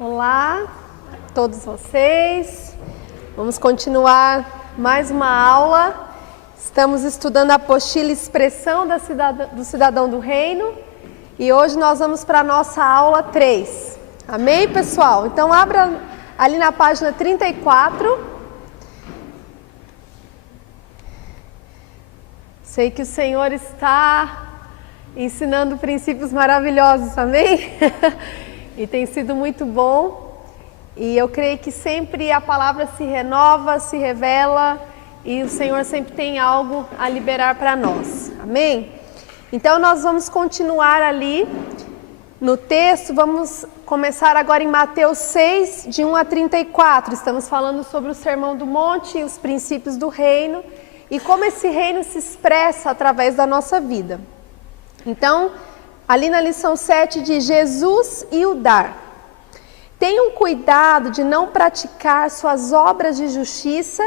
Olá a todos vocês, vamos continuar mais uma aula. Estamos estudando a apostila Expressão do Cidadão do Reino e hoje nós vamos para a nossa aula 3. Amém, pessoal? Então abra ali na página 34. Sei que o Senhor está ensinando princípios maravilhosos, amém? E tem sido muito bom, e eu creio que sempre a palavra se renova, se revela, e o Senhor sempre tem algo a liberar para nós, amém? Então nós vamos continuar ali no texto, vamos começar agora em Mateus 6, de 1 a 34, estamos falando sobre o Sermão do Monte e os princípios do reino, e como esse reino se expressa através da nossa vida. Então, ali na lição 7 diz Jesus e o dar. Tenham cuidado de não praticar suas obras de justiça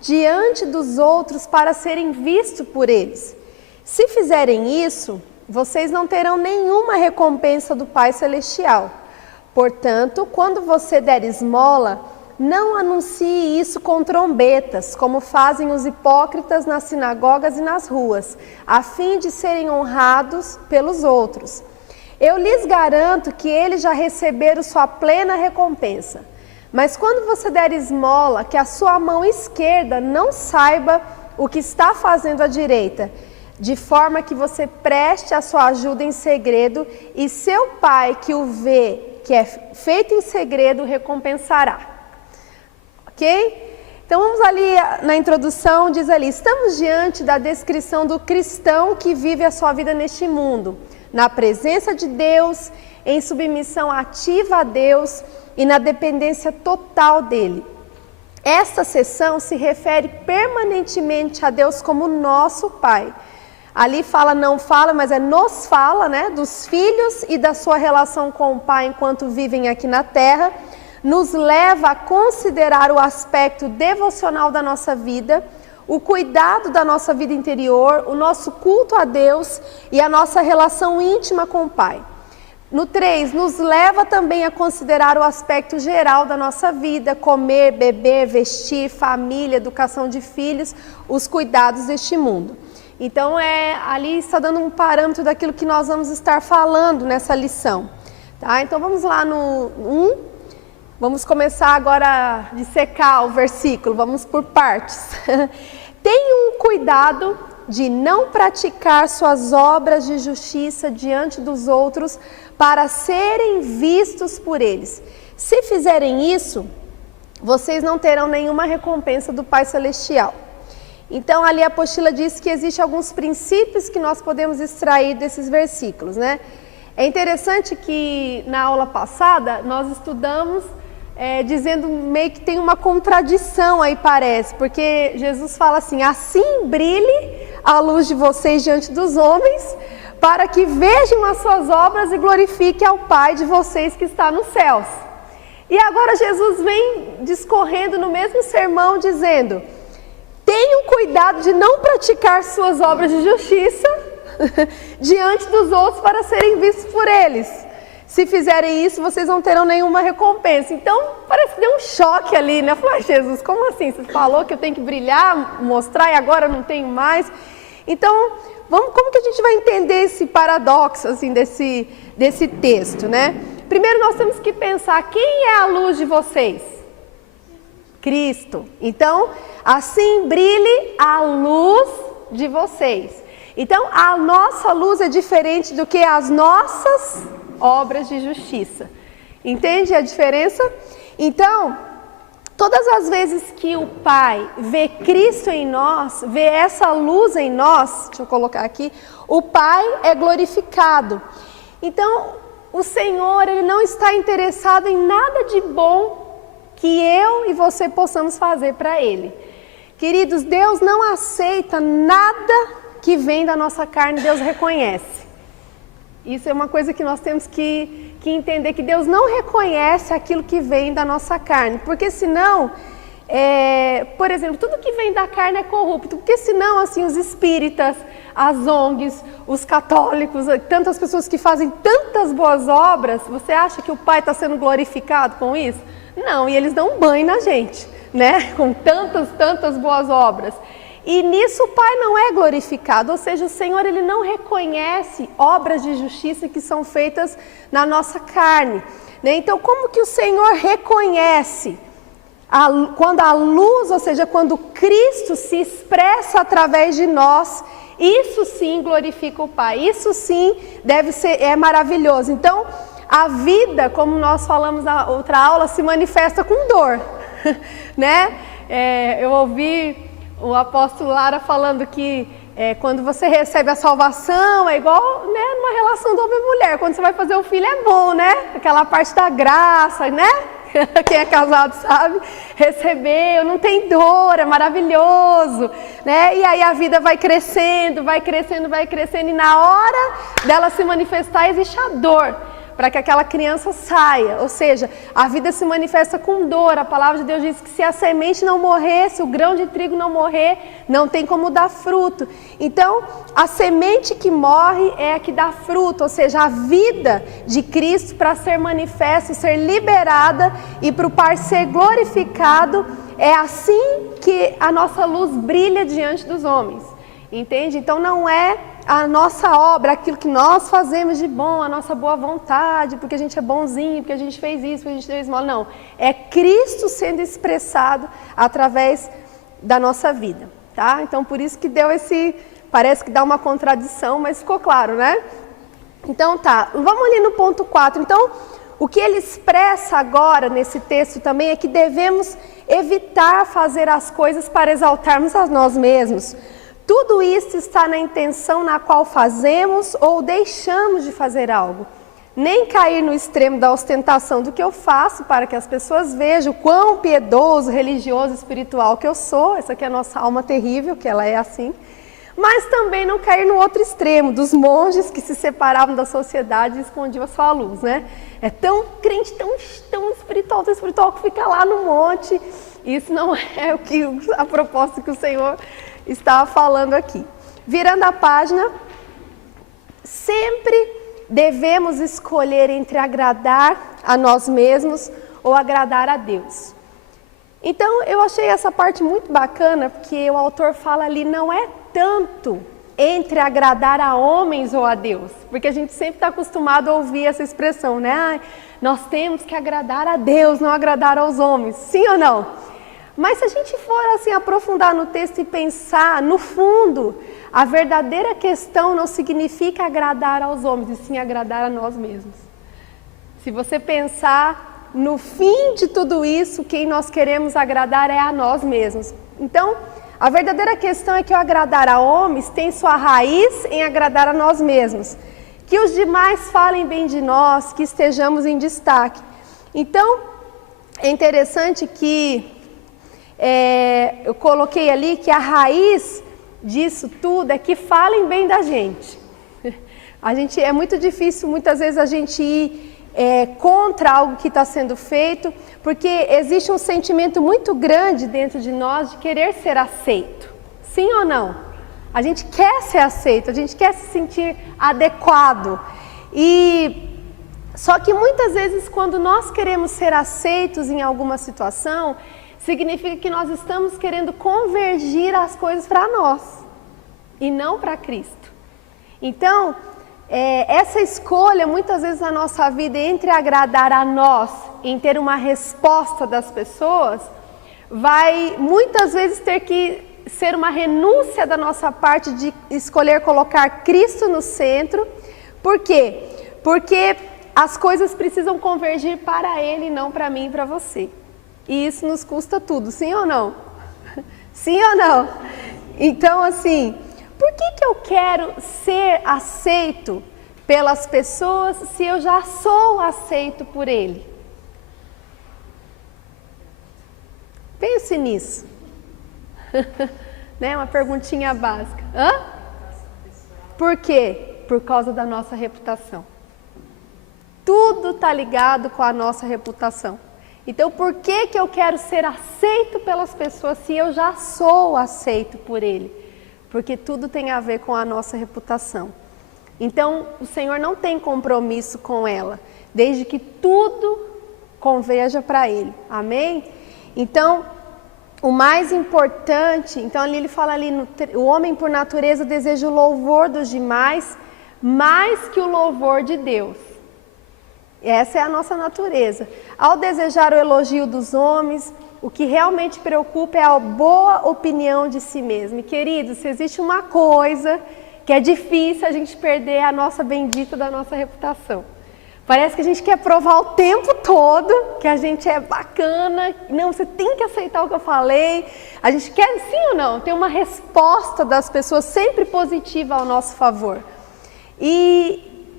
diante dos outros para serem vistos por eles. Se fizerem isso, vocês não terão nenhuma recompensa do Pai Celestial. Portanto, quando você der esmola, não anuncie isso com trombetas, como fazem os hipócritas nas sinagogas e nas ruas, a fim de serem honrados pelos outros. Eu lhes garanto que eles já receberam sua plena recompensa. Mas quando você der esmola, que a sua mão esquerda não saiba o que está fazendo a direita, de forma que você preste a sua ajuda em segredo, e seu Pai que o vê, que é feito em segredo, recompensará. Ok? Então vamos ali na introdução, diz ali, estamos diante da descrição do cristão que vive a sua vida neste mundo, na presença de Deus, em submissão ativa a Deus e na dependência total dele. Esta seção se refere permanentemente a Deus como nosso Pai. Ali fala, não fala, mas nos fala, né, dos filhos e da sua relação com o Pai enquanto vivem aqui na terra, nos leva a considerar o aspecto devocional da nossa vida, o cuidado da nossa vida interior, o nosso culto a Deus e a nossa relação íntima com o Pai. No 3, nos leva também a considerar o aspecto geral da nossa vida, comer, beber, vestir, família, educação de filhos, os cuidados deste mundo. Então, ali está dando um parâmetro daquilo que nós vamos estar falando nessa lição. Tá? Então, vamos lá no 1. Vamos começar agora a dissecar o versículo, vamos por partes. Tenham cuidado de não praticar suas obras de justiça diante dos outros para serem vistos por eles. Se fizerem isso, vocês não terão nenhuma recompensa do Pai Celestial. Então ali a apostila diz que existem alguns princípios que nós podemos extrair desses versículos, né? É interessante que na aula passada nós estudamos dizendo meio que tem uma contradição aí, parece, porque Jesus fala assim, assim brilhe a luz de vocês diante dos homens, para que vejam as suas obras e glorifiquem ao Pai de vocês que está nos céus. E agora Jesus vem discorrendo no mesmo sermão dizendo, tenham cuidado de não praticar suas obras de justiça diante dos outros para serem vistos por eles. Se fizerem isso, vocês não terão nenhuma recompensa. Então, parece que deu um choque ali, né? Eu falei, Jesus, como assim? Você falou que eu tenho que brilhar, mostrar e agora não tenho mais? Então, como que a gente vai entender esse paradoxo, assim, desse texto, né? Primeiro, nós temos que pensar, quem é a luz de vocês? Cristo. Então, assim brilhe a luz de vocês. Então, a nossa luz é diferente do que as nossas obras de justiça. Entende a diferença? Então, todas as vezes que o Pai vê Cristo em nós, vê essa luz em nós, deixa eu colocar aqui, o Pai é glorificado. Então, o Senhor, Ele não está interessado em nada de bom que eu e você possamos fazer para Ele. Queridos, Deus não aceita nada que vem da nossa carne, Deus reconhece. Isso é uma coisa que nós temos que entender, que Deus não reconhece aquilo que vem da nossa carne, porque senão, por exemplo, tudo que vem da carne é corrupto, porque senão, assim, os espíritas, as ONGs, os católicos, tantas pessoas que fazem tantas boas obras, você acha que o Pai está sendo glorificado com isso? Não, e eles dão banho na gente, né? Com tantas boas obras. E nisso o Pai não é glorificado, ou seja, o Senhor ele não reconhece obras de justiça que são feitas na nossa carne, né? Então, como que o Senhor reconhece? Quando a luz, ou seja, quando Cristo se expressa através de nós, isso sim glorifica o Pai, isso sim é maravilhoso. Então, a vida, como nós falamos na outra aula, se manifesta com dor, né? Eu ouvi o apóstolo Lara falando que quando você recebe a salvação é igual, né, numa relação de homem e mulher. Quando você vai fazer o filho é bom, né? Aquela parte da graça, né? Quem é casado sabe, recebeu, não tem dor, é maravilhoso, né? E aí a vida vai crescendo, e na hora dela se manifestar existe a dor, para que aquela criança saia, ou seja, a vida se manifesta com dor. A palavra de Deus diz que se a semente não morrer, se o grão de trigo não morrer, não tem como dar fruto. Então, a semente que morre é a que dá fruto, ou seja, a vida de Cristo para ser manifesta, ser liberada e para o Pai ser glorificado, é assim que a nossa luz brilha diante dos homens, entende? Então não é a nossa obra, aquilo que nós fazemos de bom, a nossa boa vontade, porque a gente é bonzinho, porque a gente fez isso, porque a gente fez mal. Não, é Cristo sendo expressado através da nossa vida, tá? Então por isso que deu parece que dá uma contradição, mas ficou claro, né? Então tá, vamos ali no ponto 4. Então, o que ele expressa agora nesse texto também é que devemos evitar fazer as coisas para exaltarmos a nós mesmos. Tudo isso está na intenção na qual fazemos ou deixamos de fazer algo. Nem cair no extremo da ostentação do que eu faço para que as pessoas vejam o quão piedoso, religioso, espiritual que eu sou. Essa aqui é a nossa alma terrível, que ela é assim. Mas também não cair no outro extremo, dos monges que se separavam da sociedade e escondiam a sua luz, né? É tão crente, tão espiritual que fica lá no monte. Isso não é a proposta que o Senhor estava falando aqui. Virando a página, sempre devemos escolher entre agradar a nós mesmos ou agradar a Deus. Então, eu achei essa parte muito bacana, porque o autor fala ali, não é tanto entre agradar a homens ou a Deus, porque a gente sempre está acostumado a ouvir essa expressão, né? Nós temos que agradar a Deus, não agradar aos homens, sim ou não? Mas se a gente for assim aprofundar no texto e pensar, no fundo, a verdadeira questão não significa agradar aos homens, e sim agradar a nós mesmos. Se você pensar no fim de tudo isso, quem nós queremos agradar é a nós mesmos. Então, a verdadeira questão é que o agradar a homens tem sua raiz em agradar a nós mesmos. Que os demais falem bem de nós, que estejamos em destaque. Então, é interessante que eu coloquei ali que a raiz disso tudo é que falem bem da gente. É muito difícil muitas vezes a gente ir contra algo que está sendo feito, porque existe um sentimento muito grande dentro de nós de querer ser aceito. Sim ou não? A gente quer ser aceito, a gente quer se sentir adequado. Só que muitas vezes quando nós queremos ser aceitos em alguma situação, significa que nós estamos querendo convergir as coisas para nós e não para Cristo. Então, essa escolha muitas vezes na nossa vida entre agradar a nós em ter uma resposta das pessoas, vai muitas vezes ter que ser uma renúncia da nossa parte de escolher colocar Cristo no centro. Por quê? Porque as coisas precisam convergir para Ele e não para mim e para você. E isso nos custa tudo, sim ou não? Sim ou não? Então, assim, por que eu quero ser aceito pelas pessoas se eu já sou aceito por Ele? Pense nisso. Né? Uma perguntinha básica. Hã? Por quê? Por causa da nossa reputação. Tudo está ligado com a nossa reputação. Então, por que eu quero ser aceito pelas pessoas se eu já sou aceito por Ele? porque tudo tem a ver com a nossa reputação. Então, o Senhor não tem compromisso com ela, desde que tudo converja para Ele. Amém? Então, o mais importante, então ali ele fala ali, o homem por natureza deseja o louvor dos demais, mais que o louvor de Deus. Essa é a nossa natureza. Ao desejar o elogio dos homens, o que realmente preocupa é a boa opinião de si mesmo. E queridos, se existe uma coisa que é difícil a gente perder, a nossa bendita da nossa reputação. Parece que a gente quer provar o tempo todo que a gente é bacana. Não, você tem que aceitar o que eu falei. A gente quer, sim ou não, ter uma resposta das pessoas sempre positiva ao nosso favor. E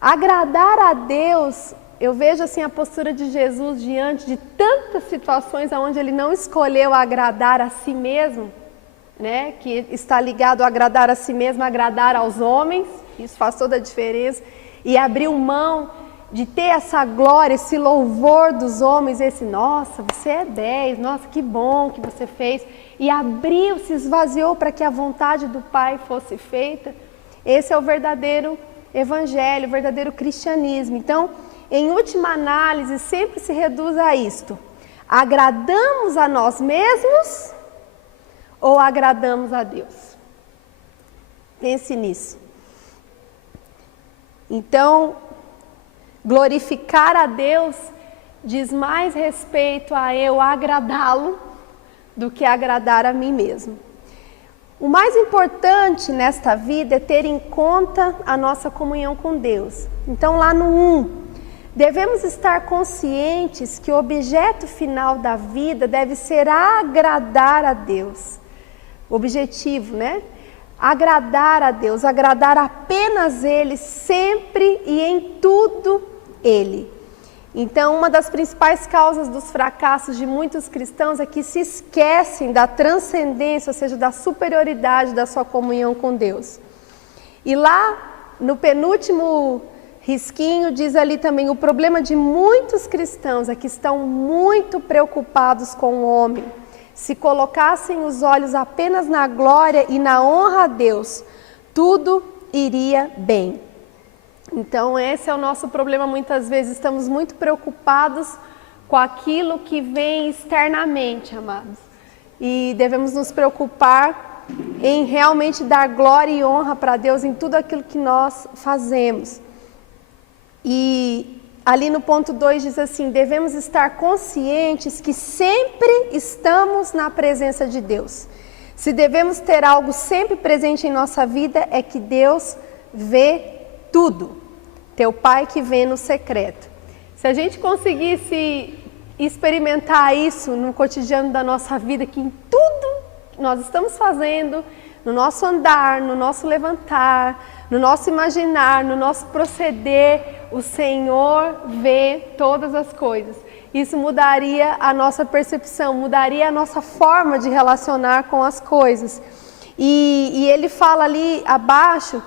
agradar a Deus, eu vejo assim a postura de Jesus diante de tantas situações onde Ele não escolheu agradar a si mesmo, né? Que está ligado a agradar a si mesmo, a agradar aos homens. Isso faz toda a diferença. E abriu mão de ter essa glória, esse louvor dos homens, esse, nossa, você é 10, nossa, que bom que você fez. E abriu, se esvaziou para que a vontade do Pai fosse feita. Esse é o verdadeiro evangelho, o verdadeiro cristianismo. Então, em última análise, sempre se reduz a isto: agradamos a nós mesmos ou agradamos a Deus? Pense nisso. Então, glorificar a Deus diz mais respeito a eu agradá-lo do que agradar a mim mesmo. O mais importante nesta vida é ter em conta a nossa comunhão com Deus. Então, lá no 1, devemos estar conscientes que o objeto final da vida deve ser agradar a Deus. O objetivo, né? Agradar a Deus, agradar apenas Ele, sempre e em tudo Ele. Então, uma das principais causas dos fracassos de muitos cristãos é que se esquecem da transcendência, ou seja, da superioridade da sua comunhão com Deus. E lá, no penúltimo risquinho, diz ali também, o problema de muitos cristãos é que estão muito preocupados com o homem. Se colocassem os olhos apenas na glória e na honra a Deus, tudo iria bem. Então esse é o nosso problema muitas vezes, estamos muito preocupados com aquilo que vem externamente, amados. E devemos nos preocupar em realmente dar glória e honra para Deus em tudo aquilo que nós fazemos. E ali no ponto 2 diz assim, devemos estar conscientes que sempre estamos na presença de Deus. Se devemos ter algo sempre presente em nossa vida, é que Deus vê tudo. Teu Pai que vê no secreto. Se a gente conseguisse experimentar isso no cotidiano da nossa vida, que em tudo que nós estamos fazendo, no nosso andar, no nosso levantar, no nosso imaginar, no nosso proceder, o Senhor vê todas as coisas. Isso mudaria a nossa percepção, mudaria a nossa forma de relacionar com as coisas. E ele fala ali abaixo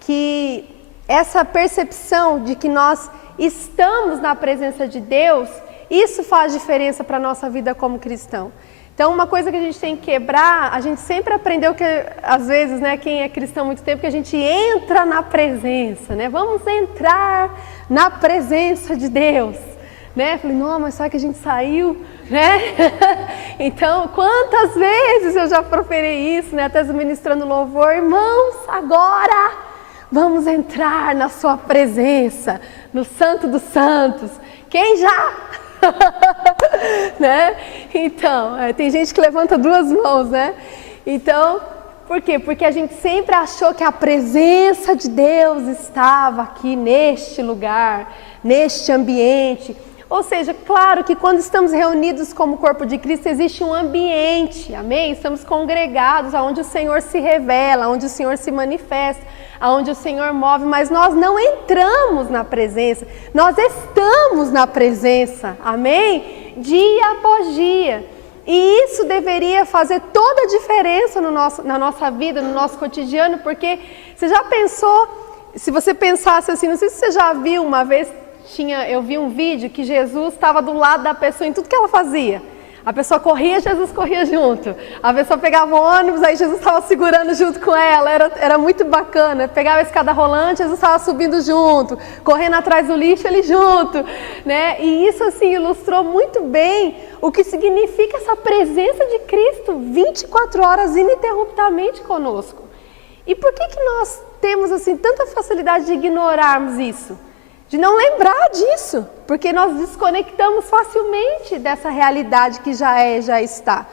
que essa percepção de que nós estamos na presença de Deus, isso faz diferença para a nossa vida como cristão. Então, uma coisa que a gente tem que quebrar, a gente sempre aprendeu que, às vezes, né, quem é cristão há muito tempo, que a gente entra na presença, né? Vamos entrar na presença de Deus, né? Falei, não, mas só que a gente saiu, né? Então, quantas vezes eu já proferi isso, né? Até ministrando louvor, irmãos, agora vamos entrar na sua presença, no Santo dos Santos. Quem já? Né? Então, tem gente que levanta duas mãos, né? Então, por quê? Porque a gente sempre achou que a presença de Deus estava aqui neste lugar, neste ambiente. Ou seja, claro que quando estamos reunidos como corpo de Cristo, existe um ambiente, amém? Estamos congregados, onde o Senhor se revela, onde o Senhor se manifesta, onde o Senhor move, mas nós não entramos na presença, nós estamos na presença, amém? Dia após dia. E isso deveria fazer toda a diferença na nossa vida, no nosso cotidiano, porque você já pensou, se você pensasse assim, não sei se você já viu uma vez, eu vi um vídeo que Jesus estava do lado da pessoa em tudo que ela fazia. A pessoa corria, Jesus corria junto. A pessoa pegava o ônibus, aí Jesus estava segurando junto com ela. Era muito bacana. Pegava a escada rolante, Jesus estava subindo junto. Correndo atrás do lixo, ele junto, né? E isso assim ilustrou muito bem o que significa essa presença de Cristo 24 horas ininterruptamente conosco. E por que nós temos assim tanta facilidade de ignorarmos isso? De não lembrar disso, porque nós desconectamos facilmente dessa realidade que já é e já está.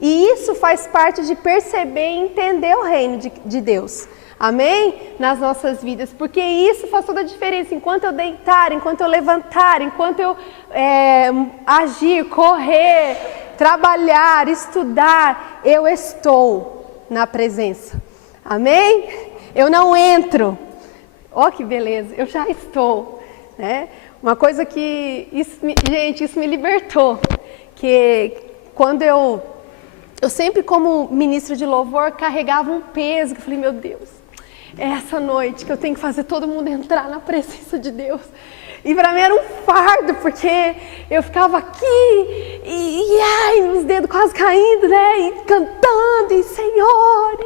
E isso faz parte de perceber e entender o reino de Deus. Amém? Nas nossas vidas, porque isso faz toda a diferença. Enquanto eu deitar, enquanto eu levantar, enquanto eu agir, correr, trabalhar, estudar, eu estou na presença. Amém? Eu não entro. Ó, que beleza, eu já estou, né? Uma coisa que, gente, isso me libertou, que quando eu sempre como ministra de louvor carregava um peso, que eu falei, meu Deus, é essa noite que eu tenho que fazer todo mundo entrar na presença de Deus. E para mim era um fardo, porque eu ficava aqui e os dedos quase caindo, né? E cantando, e Senhor,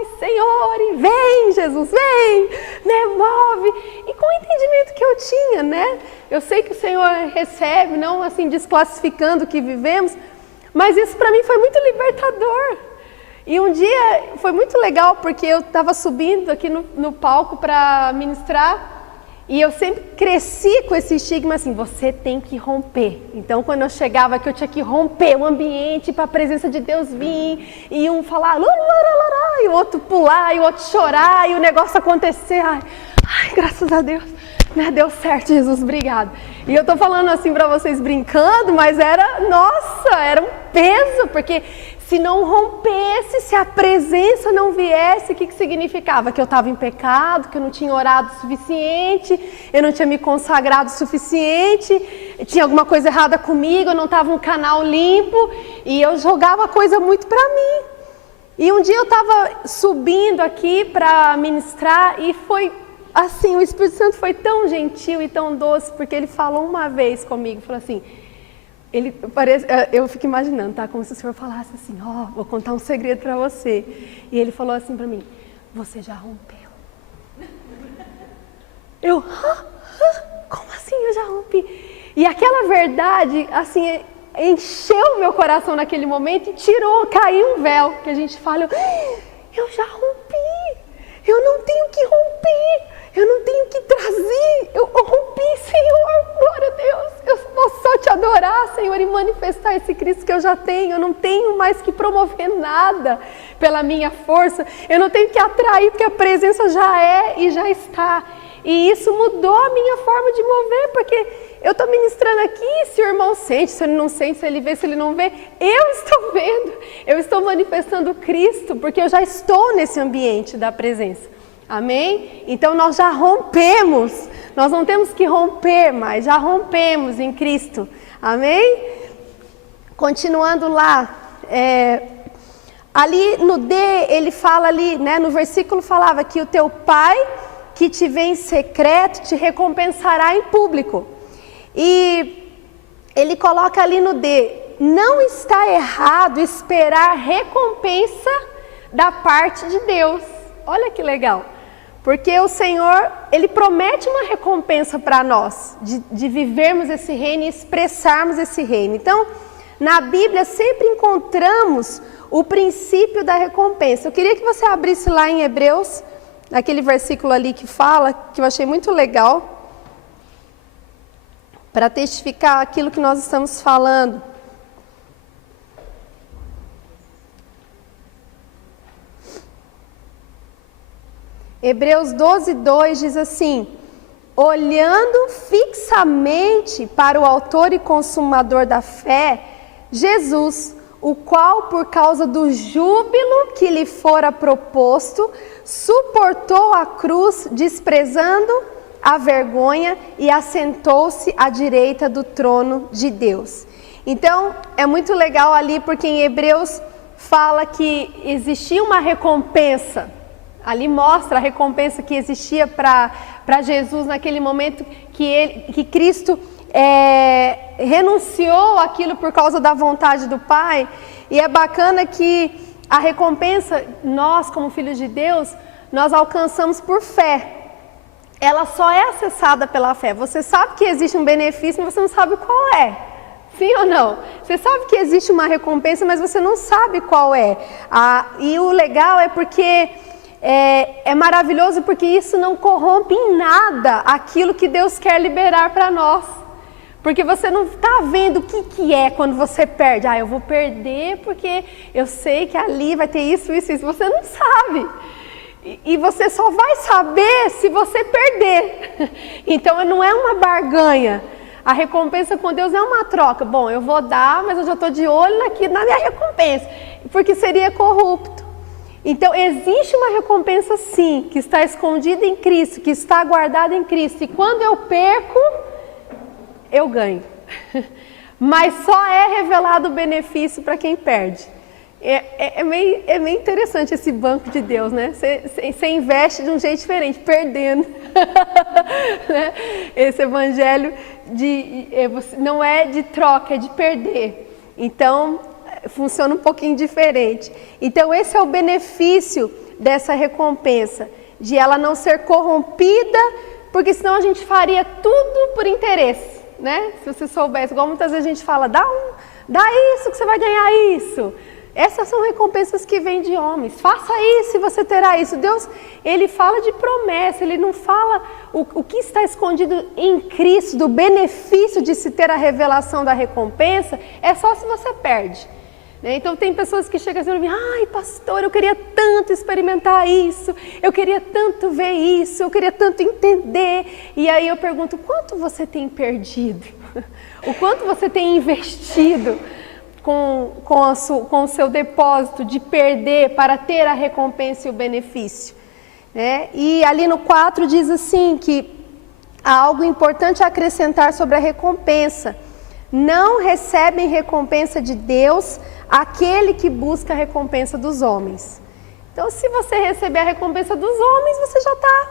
e vem Jesus, vem, né? Move. E com o entendimento que eu tinha, né? Eu sei que o Senhor recebe, não assim desclassificando o que vivemos, mas isso para mim foi muito libertador. E um dia foi muito legal, porque eu estava subindo aqui no palco para ministrar, e eu sempre cresci com esse estigma assim, você tem que romper. Então quando eu chegava aqui eu tinha que romper o ambiente para a presença de Deus vir, e um falar, e o outro pular, e o outro chorar, e o negócio acontecer. Ai, graças a Deus, né? Deu certo, Jesus, obrigado. E eu tô falando assim para vocês brincando, mas era um peso, porque se não rompesse, se a presença não viesse, o que significava? Que eu estava em pecado, que eu não tinha orado o suficiente, eu não tinha me consagrado o suficiente, tinha alguma coisa errada comigo, eu não estava um canal limpo, e eu jogava coisa muito para mim. E um dia eu estava subindo aqui para ministrar, e foi assim, o Espírito Santo foi tão gentil e tão doce, porque ele falou uma vez comigo, falou assim, eu fico imaginando, tá? Como se o Senhor falasse assim, vou contar um segredo para você. E ele falou assim para mim, você já rompeu. Eu, como assim eu já rompi? E aquela verdade, assim, encheu o meu coração naquele momento e caiu um véu, que a gente fala, eu já rompi, eu não tenho que romper. Eu não tenho que trazer, eu rompi, Senhor, glória a Deus, eu vou só te adorar, Senhor, e manifestar esse Cristo que eu já tenho. Eu não tenho mais que promover nada pela minha força, eu não tenho que atrair, porque a presença já é e já está. E isso mudou a minha forma de mover, porque eu estou ministrando aqui, se o irmão sente, se ele não sente, se ele vê, se ele não vê, eu estou vendo, eu estou manifestando Cristo, porque eu já estou nesse ambiente da presença. Amém? Então nós já rompemos, nós não temos que romper mais, já rompemos em Cristo. Amém? Continuando lá, ali no D, ele fala ali, né, no versículo falava que o teu pai que te vê em secreto te recompensará em público. E ele coloca ali no D, não está errado esperar recompensa da parte de Deus. Olha que legal. Porque o Senhor, Ele promete uma recompensa para nós, de vivermos esse reino e expressarmos esse reino. Então, na Bíblia sempre encontramos o princípio da recompensa. Eu queria que você abrisse lá em Hebreus, aquele versículo ali que fala, que eu achei muito legal, para testificar aquilo que nós estamos falando. Hebreus 12:2 diz assim, olhando fixamente para o autor e consumador da fé, Jesus, o qual por causa do júbilo que lhe fora proposto, suportou a cruz, desprezando a vergonha e assentou-se à direita do trono de Deus. Então, é muito legal ali, porque em Hebreus fala que existia uma recompensa. ali mostra a recompensa que existia para Jesus naquele momento que Cristo renunciou àquilo por causa da vontade do Pai. E é bacana que a recompensa, nós como filhos de Deus, nós alcançamos por fé. Ela só é acessada pela fé. Você sabe que existe um benefício, mas você não sabe qual é. Sim ou não? Você sabe que existe uma recompensa, mas você não sabe qual é. E o legal é porque é maravilhoso, porque isso não corrompe em nada aquilo que Deus quer liberar para nós. Porque você não está vendo o que é quando você perde. Eu vou perder porque eu sei que ali vai ter isso, isso, isso. Você não sabe. E você só vai saber se você perder. Então não é uma barganha. A recompensa com Deus é uma troca. Bom, eu vou dar, mas eu já estou de olho aqui na minha recompensa. Porque seria corrupto. Então existe uma recompensa sim, que está escondida em Cristo, que está guardada em Cristo. E quando eu perco, eu ganho. Mas só é revelado o benefício para quem perde. É meio interessante esse banco de Deus, né? Você investe de um jeito diferente, perdendo. Né? Esse evangelho não é de troca, é de perder. Então, funciona um pouquinho diferente. Então, esse é o benefício dessa recompensa, de ela não ser corrompida, porque senão a gente faria tudo por interesse, né? Se você soubesse, igual muitas vezes a gente fala, dá isso que você vai ganhar isso. Essas são recompensas que vêm de homens. Faça isso e você terá isso. Deus, Ele fala de promessa, Ele não fala o que está escondido em Cristo, do benefício de se ter a revelação da recompensa, é só se você perde. Então tem pessoas que chegam assim e falam, ai pastor, eu queria tanto experimentar isso, eu queria tanto ver isso, eu queria tanto entender. E aí eu pergunto, quanto você tem perdido? O quanto você tem investido com o seu depósito de perder para ter a recompensa e o benefício? E ali no 4 diz assim que há algo importante a acrescentar sobre a recompensa. Não recebem recompensa de Deus aquele que busca a recompensa dos homens. Então, se você receber a recompensa dos homens, você já está,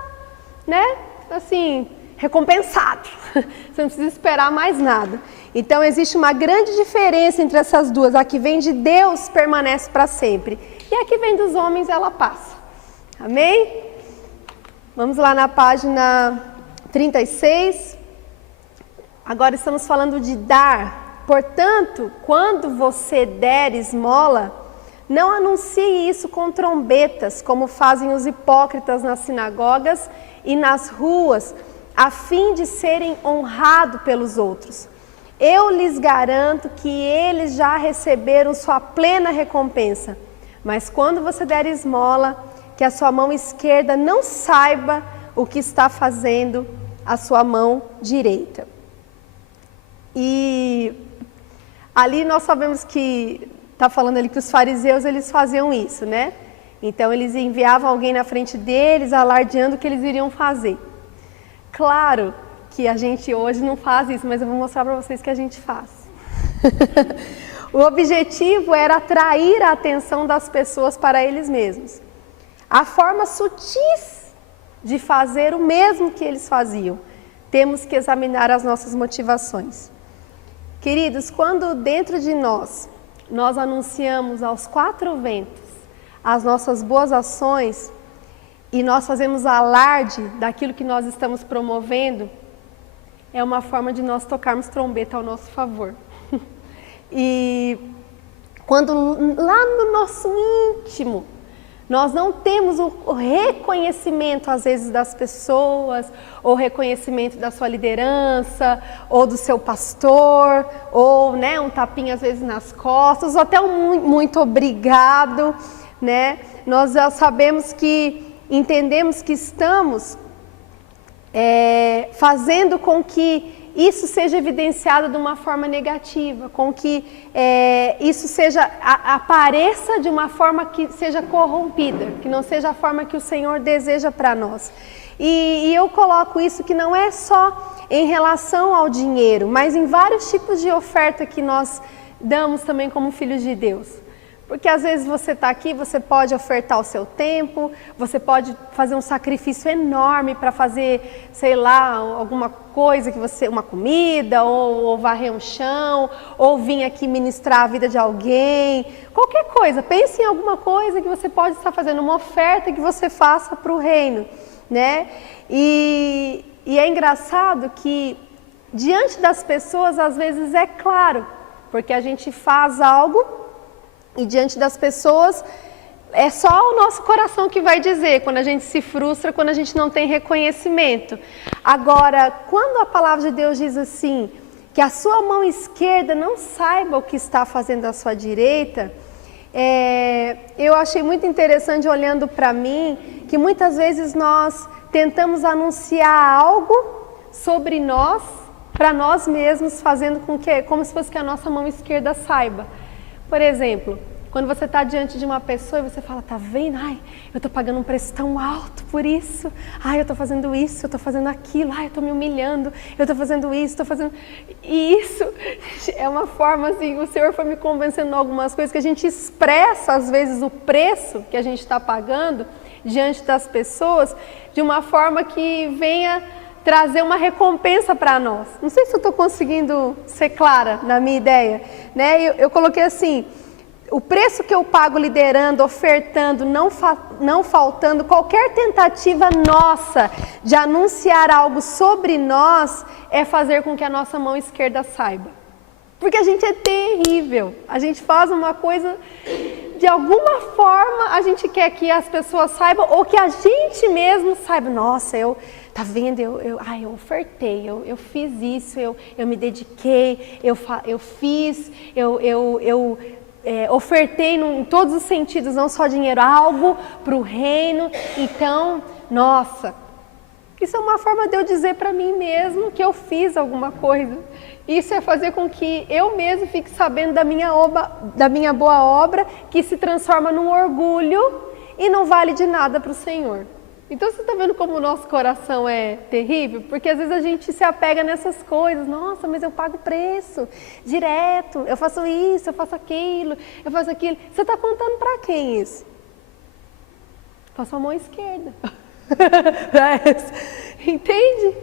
assim, recompensado. Você não precisa esperar mais nada. Então, existe uma grande diferença entre essas duas. A que vem de Deus permanece para sempre. E a que vem dos homens, ela passa. Amém? Vamos lá na página 36. Agora estamos falando de dar. Portanto, quando você der esmola, não anuncie isso com trombetas, como fazem os hipócritas nas sinagogas e nas ruas, a fim de serem honrados pelos outros. Eu lhes garanto que eles já receberam sua plena recompensa. Mas quando você der esmola, que a sua mão esquerda não saiba o que está fazendo a sua mão direita. E ali nós sabemos que, está falando ali que os fariseus, eles faziam isso, né? Então eles enviavam alguém na frente deles, alardeando o que eles iriam fazer. Claro que a gente hoje não faz isso, mas eu vou mostrar para vocês que a gente faz. O objetivo era atrair a atenção das pessoas para eles mesmos. A forma sutis de fazer o mesmo que eles faziam. Temos que examinar as nossas motivações. Queridos, quando dentro de nós anunciamos aos 4 ventos as nossas boas ações e nós fazemos alarde daquilo que nós estamos promovendo, é uma forma de nós tocarmos trombeta ao nosso favor. E quando lá no nosso íntimo nós não temos o reconhecimento, às vezes, das pessoas, ou reconhecimento da sua liderança, ou do seu pastor, ou um tapinha, às vezes, nas costas, ou até um muito obrigado, Nós já sabemos entendemos que estamos fazendo com que isso seja evidenciado de uma forma negativa, com que isso apareça de uma forma que seja corrompida, que não seja a forma que o Senhor deseja para nós. E eu coloco isso que não é só em relação ao dinheiro, mas em vários tipos de oferta que nós damos também como filhos de Deus. Porque às vezes você está aqui, você pode ofertar o seu tempo, você pode fazer um sacrifício enorme para fazer, sei lá, alguma coisa que você, uma comida, ou varrer um chão, ou vir aqui ministrar a vida de alguém, qualquer coisa. Pense em alguma coisa que você pode estar fazendo, uma oferta que você faça para o reino, né? E é engraçado que diante das pessoas, às vezes é claro, porque a gente faz algo e diante das pessoas é só o nosso coração que vai dizer, quando a gente se frustra, quando a gente não tem reconhecimento. Agora, quando a palavra de Deus diz assim, que a sua mão esquerda não saiba o que está fazendo a sua direita, eu achei muito interessante olhando para mim, que muitas vezes nós tentamos anunciar algo sobre nós, para nós mesmos, fazendo com que, como se fosse que a nossa mão esquerda saiba. Por exemplo, quando você está diante de uma pessoa e você fala, tá vendo? Ai, eu estou pagando um preço tão alto por isso. Ai, eu estou fazendo isso, eu estou fazendo aquilo. Ai, eu estou me humilhando, eu estou fazendo isso, estou fazendo... E isso é uma forma, assim, o Senhor foi me convencendo em algumas coisas, que a gente expressa, às vezes, o preço que a gente está pagando diante das pessoas, de uma forma que venha trazer uma recompensa para nós. Não sei se eu estou conseguindo ser clara na minha ideia, né? Eu coloquei assim, o preço que eu pago liderando, ofertando, não faltando qualquer tentativa nossa de anunciar algo sobre nós, é fazer com que a nossa mão esquerda saiba. Porque a gente é terrível, a gente faz uma coisa, de alguma forma a gente quer que as pessoas saibam, ou que a gente mesmo saiba, nossa, tá vendo, eu ofertei, eu fiz isso, eu me dediquei, eu fiz, ofertei em todos os sentidos, não só dinheiro, algo para o reino. Então, nossa, isso é uma forma de eu dizer para mim mesmo que eu fiz alguma coisa. Isso é fazer com que eu mesmo fique sabendo da minha boa obra, que se transforma num orgulho e não vale de nada para o Senhor. Então você está vendo como o nosso coração é terrível? Porque às vezes a gente se apega nessas coisas. Nossa, mas eu pago preço direto, eu faço isso, eu faço aquilo, eu faço aquilo. Você está contando para quem isso? Para sua mão esquerda. Entende?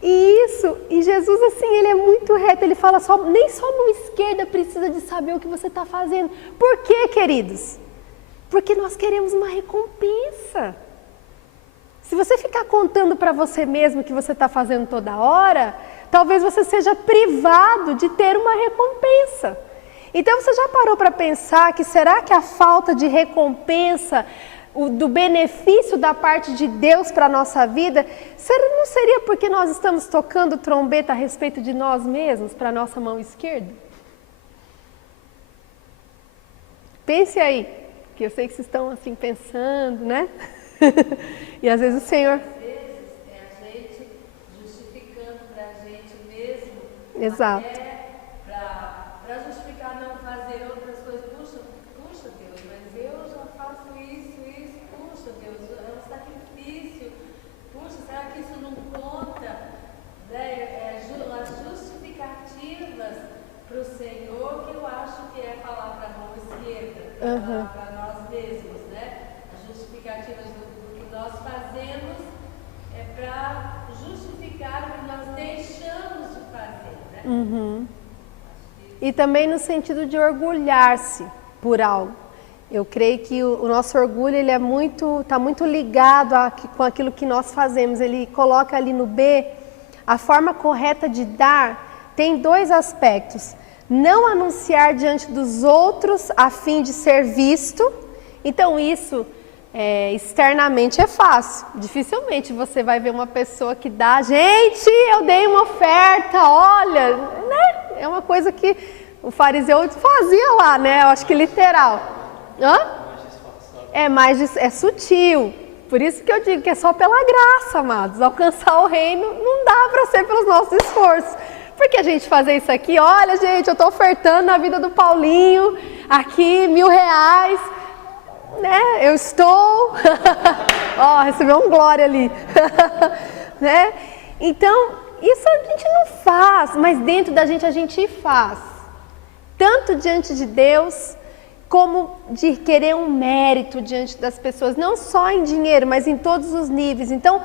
E Jesus, assim, ele é muito reto, ele fala, nem só a mão esquerda precisa de saber o que você está fazendo. Por quê, queridos? Porque nós queremos uma recompensa. Se você ficar contando para você mesmo o que você está fazendo toda hora, talvez você seja privado de ter uma recompensa. Então você já parou para pensar que será que a falta de recompensa, do benefício da parte de Deus para a nossa vida, não seria porque nós estamos tocando trombeta a respeito de nós mesmos, para a nossa mão esquerda? Pense aí. Que eu sei que vocês estão assim pensando, né? E às vezes o Senhor... Às vezes é a gente justificando para a gente mesmo. Exato. Para justificar não fazer outras coisas. Puxa Deus, mas eu já faço isso. Puxa Deus, é um sacrifício. Puxa, será que isso não conta? As justificativas para o Senhor, que eu acho que é falar para a mão esquerda. Para nós mesmos, né? As justificativas do que nós fazemos é para justificar o que nós deixamos de fazer, né? E também no sentido de orgulhar-se por algo. Eu creio que o nosso orgulho, ele está muito ligado com aquilo que nós fazemos. Ele coloca ali no B, a forma correta de dar tem dois aspectos. Não anunciar diante dos outros a fim de ser visto. Então isso externamente é fácil. Dificilmente você vai ver uma pessoa que dá, gente, eu dei uma oferta, olha, né? É uma coisa que o fariseu fazia lá, né? Eu acho que literal. É sutil. Por isso que eu digo que é só pela graça, amados. Alcançar o reino não dá para ser pelos nossos esforços. Porque a gente fazer isso aqui, olha gente, eu estou ofertando na vida do Paulinho, aqui R$1.000, né? Eu estou, recebeu um glória ali, né? Então, isso a gente não faz, mas dentro da gente a gente faz. Tanto diante de Deus, como de querer um mérito diante das pessoas, não só em dinheiro, mas em todos os níveis. Então,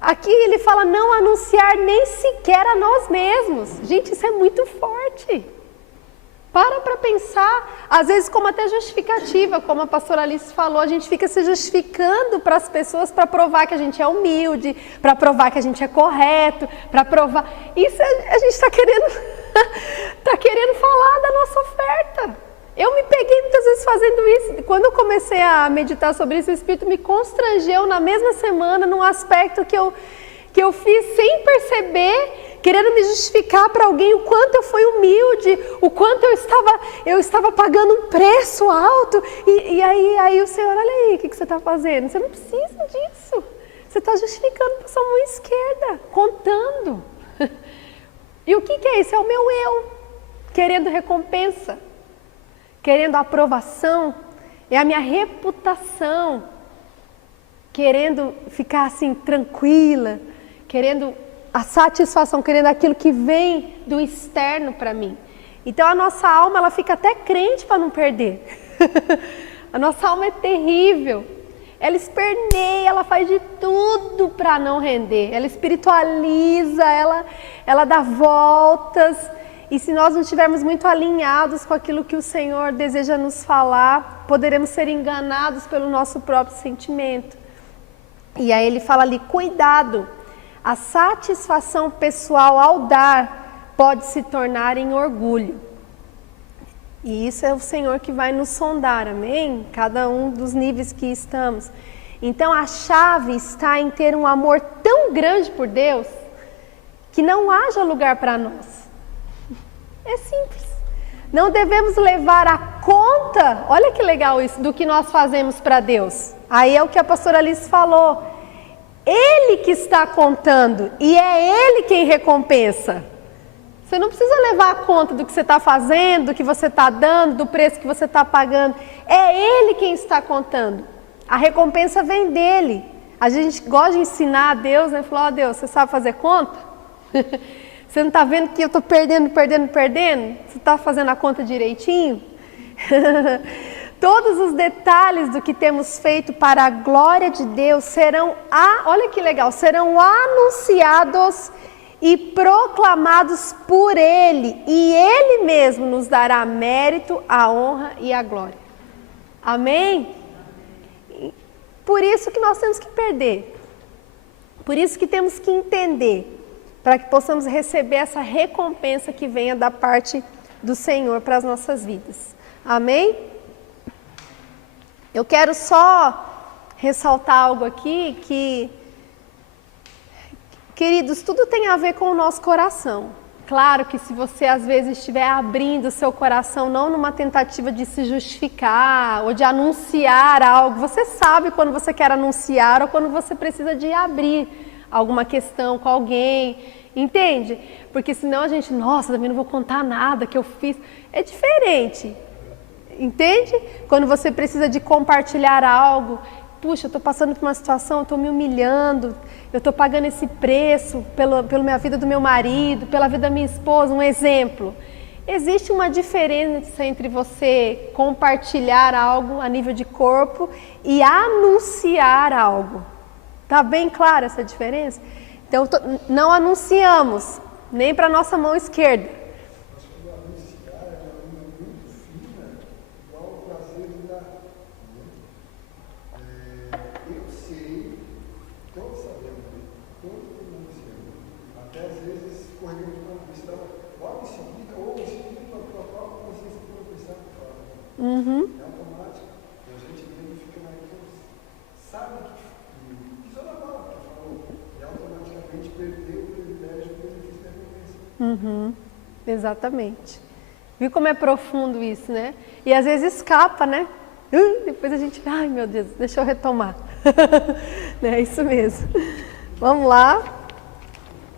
aqui ele fala não anunciar nem sequer a nós mesmos. Gente, isso é muito forte. Para pensar, às vezes como até justificativa, como a pastora Alice falou, a gente fica se justificando para as pessoas para provar que a gente é humilde, para provar que a gente é correto, para provar... Isso a gente está querendo, tá querendo falar da nossa oferta. Eu me peguei muitas vezes fazendo isso. Quando eu comecei a meditar sobre isso, o Espírito me constrangeu na mesma semana, num aspecto que eu fiz sem perceber, querendo me justificar para alguém o quanto eu fui humilde, o quanto eu estava pagando um preço alto. E aí o Senhor, olha aí, o que você está fazendo? Você não precisa disso. Você está justificando para sua mão esquerda, contando. E o que é isso? É o meu eu, querendo recompensa, querendo aprovação, é a minha reputação, querendo ficar assim tranquila, querendo a satisfação, querendo aquilo que vem do externo para mim. Então a nossa alma, ela fica até crente para não perder. A nossa alma é terrível. Ela esperneia, ela faz de tudo para não render. Ela espiritualiza, ela dá voltas. E se nós não estivermos muito alinhados com aquilo que o Senhor deseja nos falar, poderemos ser enganados pelo nosso próprio sentimento. E aí ele fala ali, cuidado. A satisfação pessoal ao dar pode se tornar em orgulho. E isso é o Senhor que vai nos sondar, amém? Cada um dos níveis que estamos. Então a chave está em ter um amor tão grande por Deus que não haja lugar para nós. É simples. Não devemos levar a conta, olha que legal isso, do que nós fazemos para Deus. Aí é o que a pastora Alice falou. Ele que está contando e é Ele quem recompensa. Você não precisa levar a conta do que você está fazendo, do que você está dando, do preço que você está pagando. É Ele quem está contando. A recompensa vem dEle. A gente gosta de ensinar a Deus, né? Falar, ó Deus, você sabe fazer conta? Você não está vendo que eu estou perdendo? Você está fazendo a conta direitinho? Todos os detalhes do que temos feito para a glória de Deus serão, olha que legal, serão anunciados e proclamados por Ele. E Ele mesmo nos dará mérito, a honra e a glória. Amém? Por isso que nós temos que perder. Por isso que temos que entender. Para que possamos receber essa recompensa que venha da parte do Senhor para as nossas vidas. Amém? Eu quero só ressaltar algo aqui que, queridos, tudo tem a ver com o nosso coração. Claro que se você às vezes estiver abrindo o seu coração, não numa tentativa de se justificar ou de anunciar algo, você sabe quando você quer anunciar ou quando você precisa de abrir alguma questão com alguém, entende? Porque senão a gente, nossa, também não vou contar nada que eu fiz. É diferente. Entende? Quando você precisa de compartilhar algo, puxa, eu estou passando por uma situação, eu estou me humilhando, eu estou pagando esse preço pela minha vida do meu marido, pela vida da minha esposa, um exemplo. Existe uma diferença entre você compartilhar algo a nível de corpo e anunciar algo. Está bem clara essa diferença? Então, não anunciamos, nem para a nossa mão esquerda. Uhum. É automático. E a gente mesmo fica naquilo, sabe que isso é normal, que falou, e automaticamente perdeu o privilégio do benefício da recompensa. Uhum. Exatamente. Viu como é profundo isso, né? E às vezes escapa, né? Depois a gente, ai meu Deus, deixa eu retomar. É isso mesmo. Vamos lá.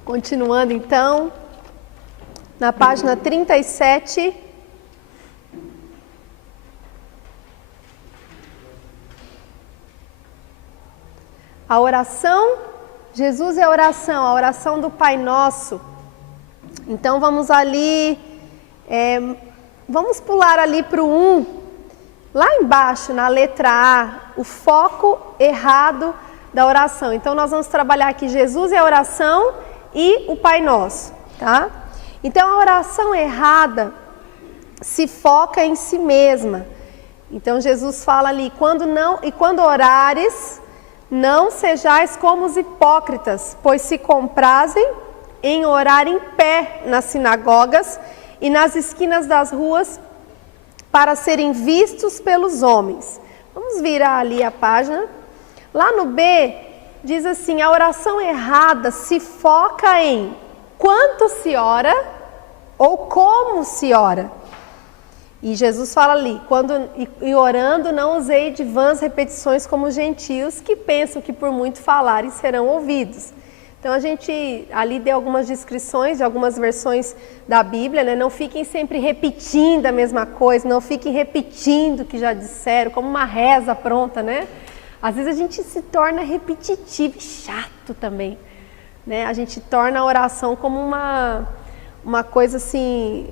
Continuando então, na página 37. A oração, Jesus é a oração do Pai Nosso. Então vamos ali, vamos pular ali para o 1, lá embaixo, na letra A, o foco errado da oração. Então, nós vamos trabalhar aqui Jesus é a oração e o Pai Nosso, tá? Então, a oração errada se foca em si mesma. Então, Jesus fala ali, quando orares, não sejais como os hipócritas, pois se comprazem em orar em pé nas sinagogas e nas esquinas das ruas para serem vistos pelos homens. Vamos virar ali a página. Lá no B, diz assim, a oração errada se foca em quanto se ora ou como se ora. E Jesus fala ali, e orando não usei de vãs repetições como os gentios que pensam que por muito falarem serão ouvidos. Então a gente ali deu algumas descrições de algumas versões da Bíblia, né? Não fiquem sempre repetindo a mesma coisa, não fiquem repetindo o que já disseram, como uma reza pronta, né? Às vezes a gente se torna repetitivo e chato também, né? A gente torna a oração como uma coisa assim,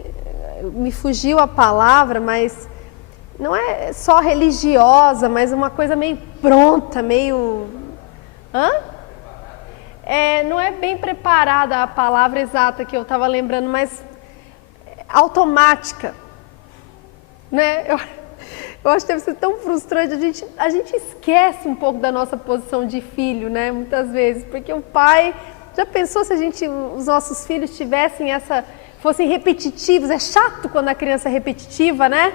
me fugiu a palavra, mas não é só religiosa, mas uma coisa meio pronta, meio... não é bem preparada a palavra exata que eu estava lembrando, mas automática, né? Eu acho que deve ser tão frustrante, a gente esquece um pouco da nossa posição de filho, né? Muitas vezes, porque o pai, já pensou se os nossos filhos fossem repetitivos? É chato quando a criança é repetitiva, né?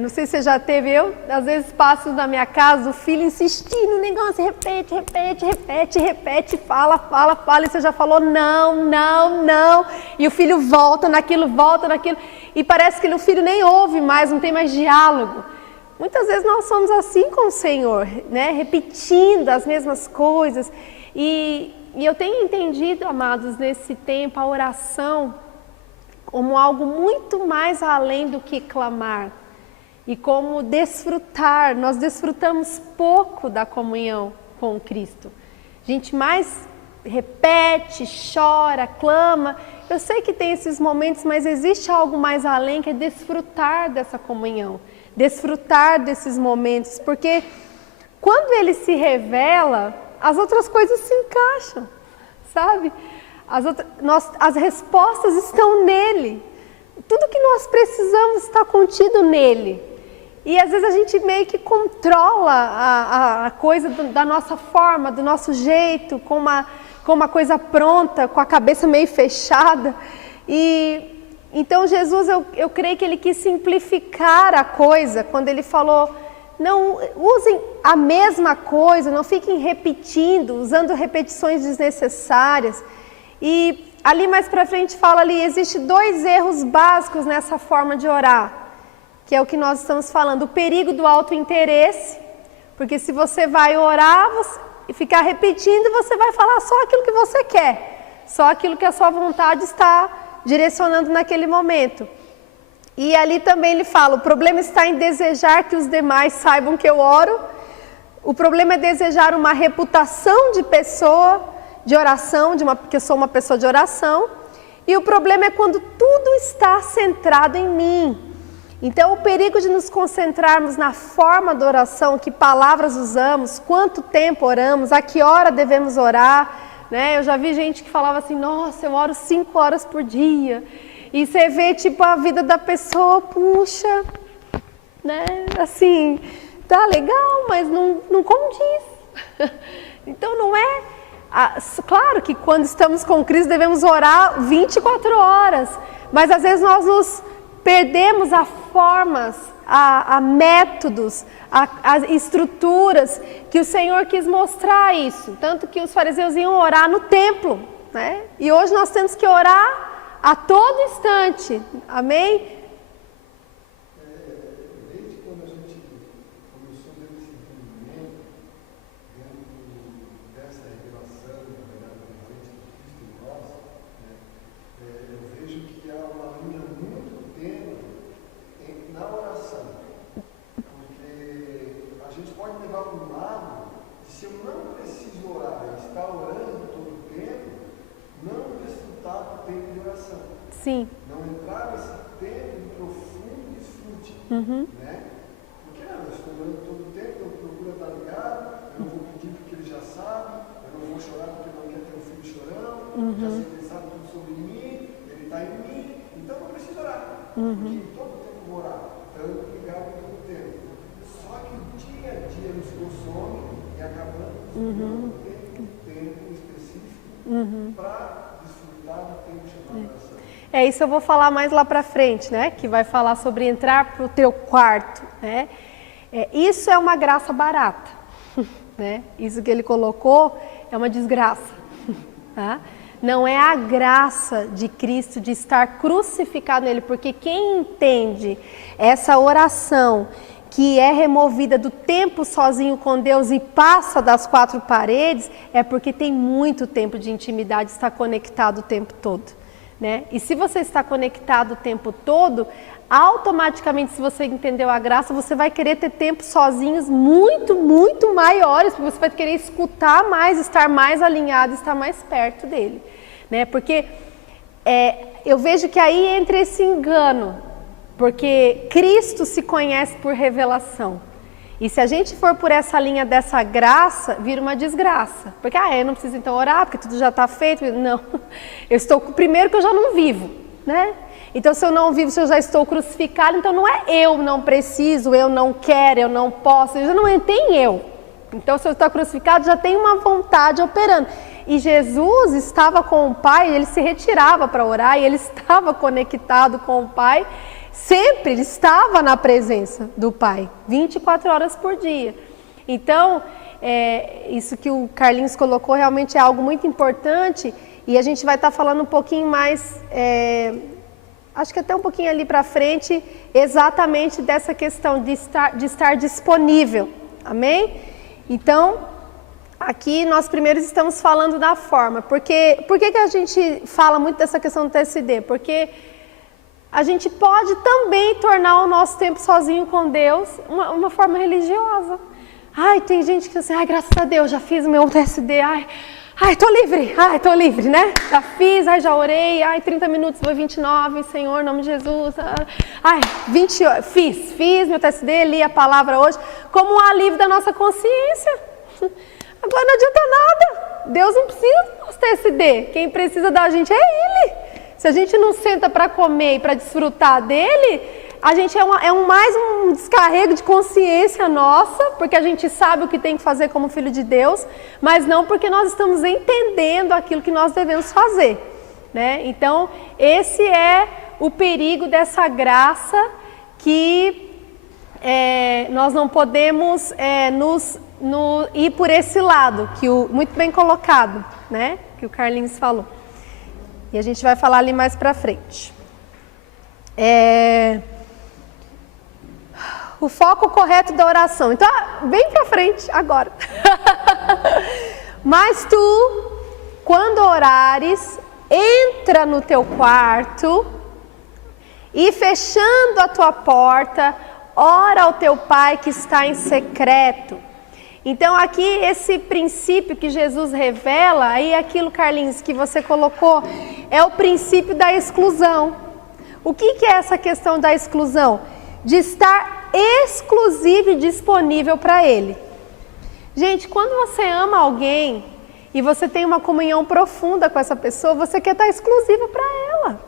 Não sei se você já teve, eu às vezes passo na minha casa, o filho insistindo no negócio, repete, fala, e você já falou não, e o filho volta naquilo, e parece que o filho nem ouve mais, não tem mais diálogo. Muitas vezes nós somos assim com o Senhor, né? Repetindo as mesmas coisas, e eu tenho entendido, amados, nesse tempo, a oração como algo muito mais além do que clamar. E como desfrutar, nós desfrutamos pouco da comunhão com Cristo. A gente mais repete, chora, clama. Eu sei que tem esses momentos, mas existe algo mais além que é desfrutar dessa comunhão, desfrutar desses momentos, porque quando Ele se revela, as outras coisas se encaixam, sabe? As respostas estão nele. Tudo que nós precisamos está contido nele. E às vezes a gente meio que controla a coisa da nossa forma, do nosso jeito, com uma coisa pronta, com a cabeça meio fechada. E então Jesus, eu creio que ele quis simplificar a coisa quando ele falou, não usem a mesma coisa, não fiquem repetindo, usando repetições desnecessárias. E ali mais para frente fala ali, existe 2 erros básicos nessa forma de orar, que é o que nós estamos falando, o perigo do autointeresse, porque se você vai orar e ficar repetindo, você vai falar só aquilo que você quer, só aquilo que a sua vontade está direcionando naquele momento. E ali também ele fala, o problema está em desejar que os demais saibam que eu oro, o problema é desejar uma reputação de pessoa, de oração, porque eu sou uma pessoa de oração, e o problema é quando tudo está centrado em mim. Então, o perigo de nos concentrarmos na forma da oração, que palavras usamos, quanto tempo oramos, a que hora devemos orar, né? Eu já vi gente que falava assim, nossa, eu oro 5 horas por dia, e você vê, tipo, a vida da pessoa, puxa, né? Assim, tá legal, mas não condiz. Então, não é... Claro que quando estamos com Cristo devemos orar 24 horas, mas às vezes nós nos perdemos a formas, a métodos, a estruturas que o Senhor quis mostrar isso. Tanto que os fariseus iam orar no templo, né? E hoje nós temos que orar a todo instante. Amém? Desde quando a gente começou a ter esse entendimento, dentro dessa revelação, na verdade, da presente de Cristo em nós, né, eu vejo que há uma linha muito tênue na oração. Porque a gente pode levar para um lado, se eu não preciso orar, eu estar orando todo o tempo, não desfrutar do tempo de oração. Sim. Não entrar nesse tempo de profundo desfrute. Né? passado, eu não vou chorar porque não quero ter um filho chorão, já sei que ele sabe tudo sobre mim, ele está em mim, então não preciso orar. Porque todo tempo eu vou orar, tanto ligado todo tempo. Só que o dia a dia nos consome e acabamos não tendo um tempo específico para desfrutar do tempo chamado oração. Isso eu vou falar mais lá para frente, né? Que vai falar sobre entrar para o teu quarto, né? Isso é uma graça barata, né? Isso que ele colocou é uma desgraça, tá? Não é a graça de Cristo de estar crucificado nele, porque quem entende essa oração que é removida do tempo sozinho com Deus e passa das quatro paredes, é porque tem muito tempo de intimidade, está conectado o tempo todo, né? E se você está conectado o tempo todo, automaticamente, se você entendeu a graça, você vai querer ter tempos sozinhos muito, muito maiores, porque você vai querer escutar mais, estar mais alinhado, estar mais perto dele, né? Porque eu vejo que aí entra esse engano, porque Cristo se conhece por revelação. E se a gente for por essa linha dessa graça, vira uma desgraça. Porque, eu não preciso então orar, porque tudo já está feito. Não, primeiro que eu já não vivo, né? Então, se eu não vivo, se eu já estou crucificado, então não é eu não preciso, eu não quero, eu não posso, já não tem eu. Então, se eu estou crucificado, já tem uma vontade operando. E Jesus estava com o Pai, ele se retirava para orar e ele estava conectado com o Pai. Sempre ele estava na presença do Pai, 24 horas por dia. Então, isso que o Carlinhos colocou realmente é algo muito importante e a gente vai estar falando um pouquinho mais, acho que até um pouquinho ali para frente, exatamente dessa questão de estar disponível, amém? Então, aqui nós primeiro estamos falando da forma, por que que a gente fala muito dessa questão do TSD? Porque a gente pode também tornar o nosso tempo sozinho com Deus uma forma religiosa. Tem gente que diz assim, graças a Deus, já fiz o meu TSD, tô livre, né? Já fiz, já orei, 30 minutos, foi 29, Senhor, em nome de Jesus. 20 horas, fiz meu TSD, li a palavra hoje, como um alívio da nossa consciência. Agora não adianta nada, Deus não precisa do nosso TSD, quem precisa da gente é Ele. Se a gente não senta para comer e para desfrutar dele, a gente mais um descarrego de consciência nossa, porque a gente sabe o que tem que fazer como filho de Deus, mas não porque nós estamos entendendo aquilo que nós devemos fazer, né? Então, esse é o perigo dessa graça que nós não podemos ir por esse lado, muito bem colocado, né? Que o Carlinhos falou. E a gente vai falar ali mais pra frente. O foco correto da oração. Então, bem pra frente agora. Mas tu, quando orares, entra no teu quarto e fechando a tua porta, ora ao teu Pai que está em secreto. Então aqui esse princípio que Jesus revela, aí aquilo, Carlinhos, que você colocou, é o princípio da exclusão. O que é essa questão da exclusão? De estar exclusivo e disponível para Ele. Gente, quando você ama alguém e você tem uma comunhão profunda com essa pessoa, você quer estar exclusiva para ela,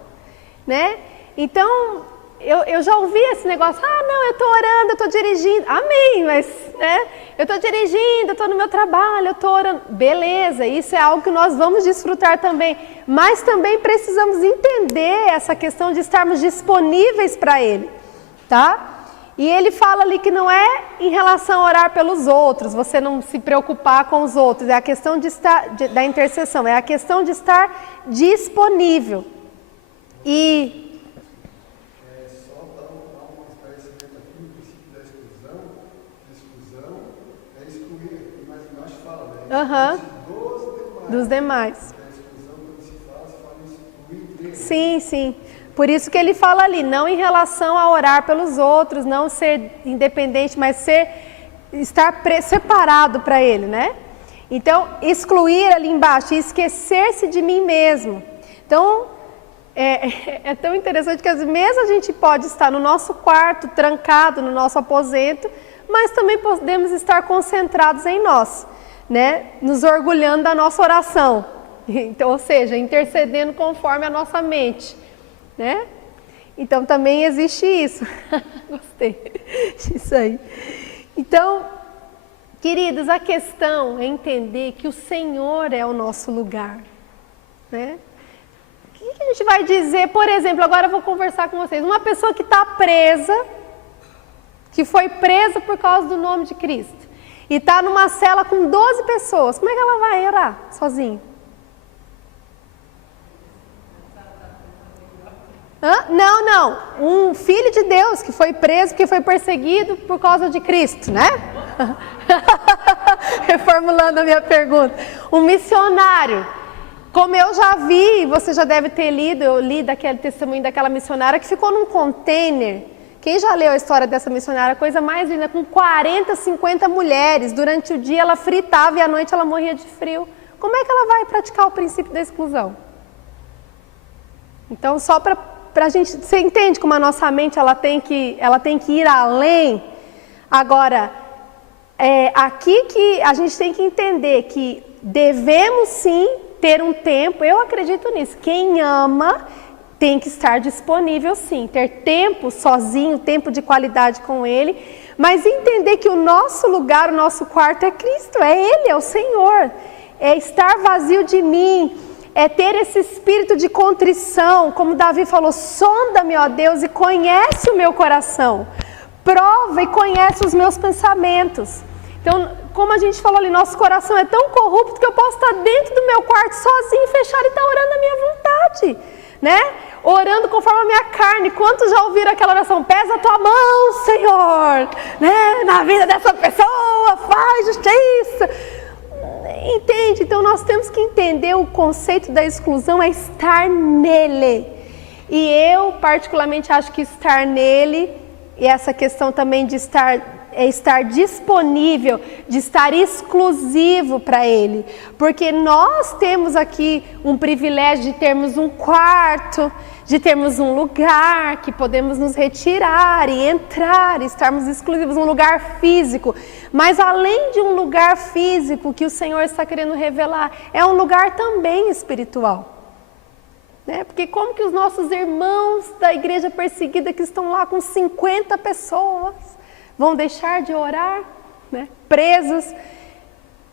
né? Então, eu já ouvi esse negócio, não, eu estou orando, eu estou dirigindo, amém, mas eu estou dirigindo, eu estou no meu trabalho, eu estou orando, beleza, isso é algo que nós vamos desfrutar também, mas também precisamos entender essa questão de estarmos disponíveis para Ele, tá? E ele fala ali que não é em relação a orar pelos outros, você não se preocupar com os outros, é a questão da intercessão, é a questão de estar disponível. E dos demais. Sim. Por isso que ele fala ali, não em relação a orar pelos outros, não ser independente, mas estar separado para ele, né? Então, excluir ali embaixo, esquecer-se de mim mesmo. Então, é tão interessante que às vezes a gente pode estar no nosso quarto, trancado no nosso aposento, mas também podemos estar concentrados em nós. né, nos orgulhando da nossa oração. Então, ou seja, intercedendo conforme a nossa mente, né? Então também existe isso. Gostei disso aí. Então, queridos, a questão é entender que o Senhor é o nosso lugar, né? O que a gente vai dizer, por exemplo, agora eu vou conversar com vocês, uma pessoa que está presa, que foi presa por causa do nome de Cristo, e está numa cela com 12 pessoas, como é que ela vai orar sozinha? Não. Um filho de Deus que foi preso porque foi perseguido por causa de Cristo, né? Reformulando a minha pergunta. Um missionário. Como eu já vi, você já deve ter lido, eu li daquele testemunho daquela missionária que ficou num container. Quem já leu a história dessa missionária, coisa mais linda, com 40, 50 mulheres. Durante o dia ela fritava e à noite ela morria de frio. Como é que ela vai praticar o princípio da exclusão? Então, só para a gente, você entende como a nossa mente ela tem que ir além. Agora, aqui que a gente tem que entender que devemos sim ter um tempo, eu acredito nisso, quem ama tem que estar disponível sim, ter tempo sozinho, tempo de qualidade com Ele, mas entender que o nosso lugar, o nosso quarto é Cristo, é Ele, é o Senhor, é estar vazio de mim, é ter esse espírito de contrição, como Davi falou, sonda-me, ó Deus, e conhece o meu coração, prova e conhece os meus pensamentos. Então, como a gente falou ali, nosso coração é tão corrupto que eu posso estar dentro do meu quarto sozinho, fechado e estar orando a minha vontade, né? Orando conforme a minha carne. Quantos já ouviram aquela oração? Pesa a tua mão, Senhor, né? Na vida dessa pessoa, faz justiça. Entende? Então nós temos que entender o conceito da exclusão é estar nele. E eu particularmente acho que estar nele, e essa questão também de estar disponível, de estar exclusivo para Ele. Porque nós temos aqui um privilégio de termos um quarto, de termos um lugar que podemos nos retirar e entrar, estarmos exclusivos, um lugar físico. Mas além de um lugar físico que o Senhor está querendo revelar, é um lugar também espiritual. Né? Porque como que os nossos irmãos da igreja perseguida que estão lá com 50 pessoas vão deixar de orar, né? Presos?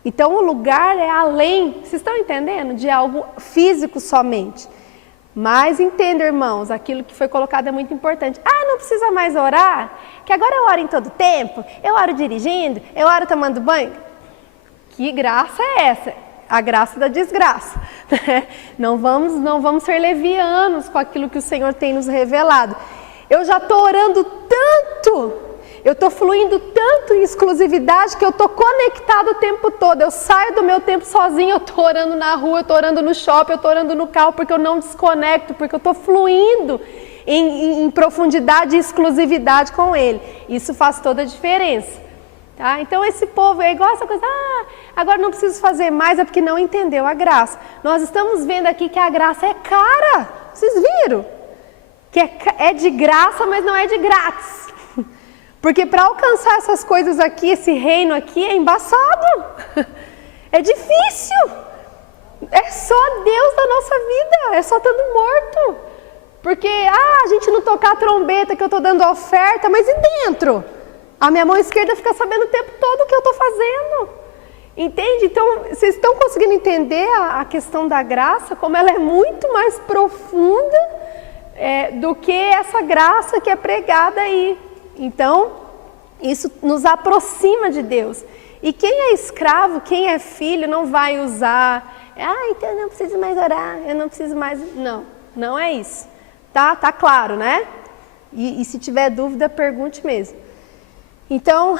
Então o lugar é além, vocês estão entendendo? De algo físico somente. Mas entenda, irmãos, aquilo que foi colocado é muito importante. Não precisa mais orar? Que agora eu oro em todo tempo? Eu oro dirigindo? Eu oro tomando banho? Que graça é essa? A graça da desgraça. Né? Não vamos ser levianos com aquilo que o Senhor tem nos revelado. Eu já estou orando tanto, eu estou fluindo tanto em exclusividade que eu estou conectado o tempo todo. Eu saio do meu tempo sozinho, eu estou orando na rua, eu estou orando no shopping, eu estou orando no carro, porque eu não desconecto, porque eu estou fluindo em profundidade e exclusividade com Ele. Isso faz toda a diferença. Tá? Então esse povo é igual essa coisa, agora não preciso fazer mais, é porque não entendeu a graça. Nós estamos vendo aqui que a graça é cara, vocês viram? Que é de graça, mas não é de grátis. Porque para alcançar essas coisas aqui, esse reino aqui é embaçado, é difícil, é só Deus da nossa vida, é só estando morto. Porque, a gente não tocar a trombeta que eu estou dando a oferta, mas e dentro? A minha mão esquerda fica sabendo o tempo todo o que eu estou fazendo. Entende? Então, vocês estão conseguindo entender a questão da graça, como ela é muito mais profunda do que essa graça que é pregada aí. Então, isso nos aproxima de Deus. E quem é escravo, quem é filho, não vai usar, então eu não preciso mais orar, eu não preciso mais... Não é isso. Tá claro, né? E se tiver dúvida, pergunte mesmo. Então,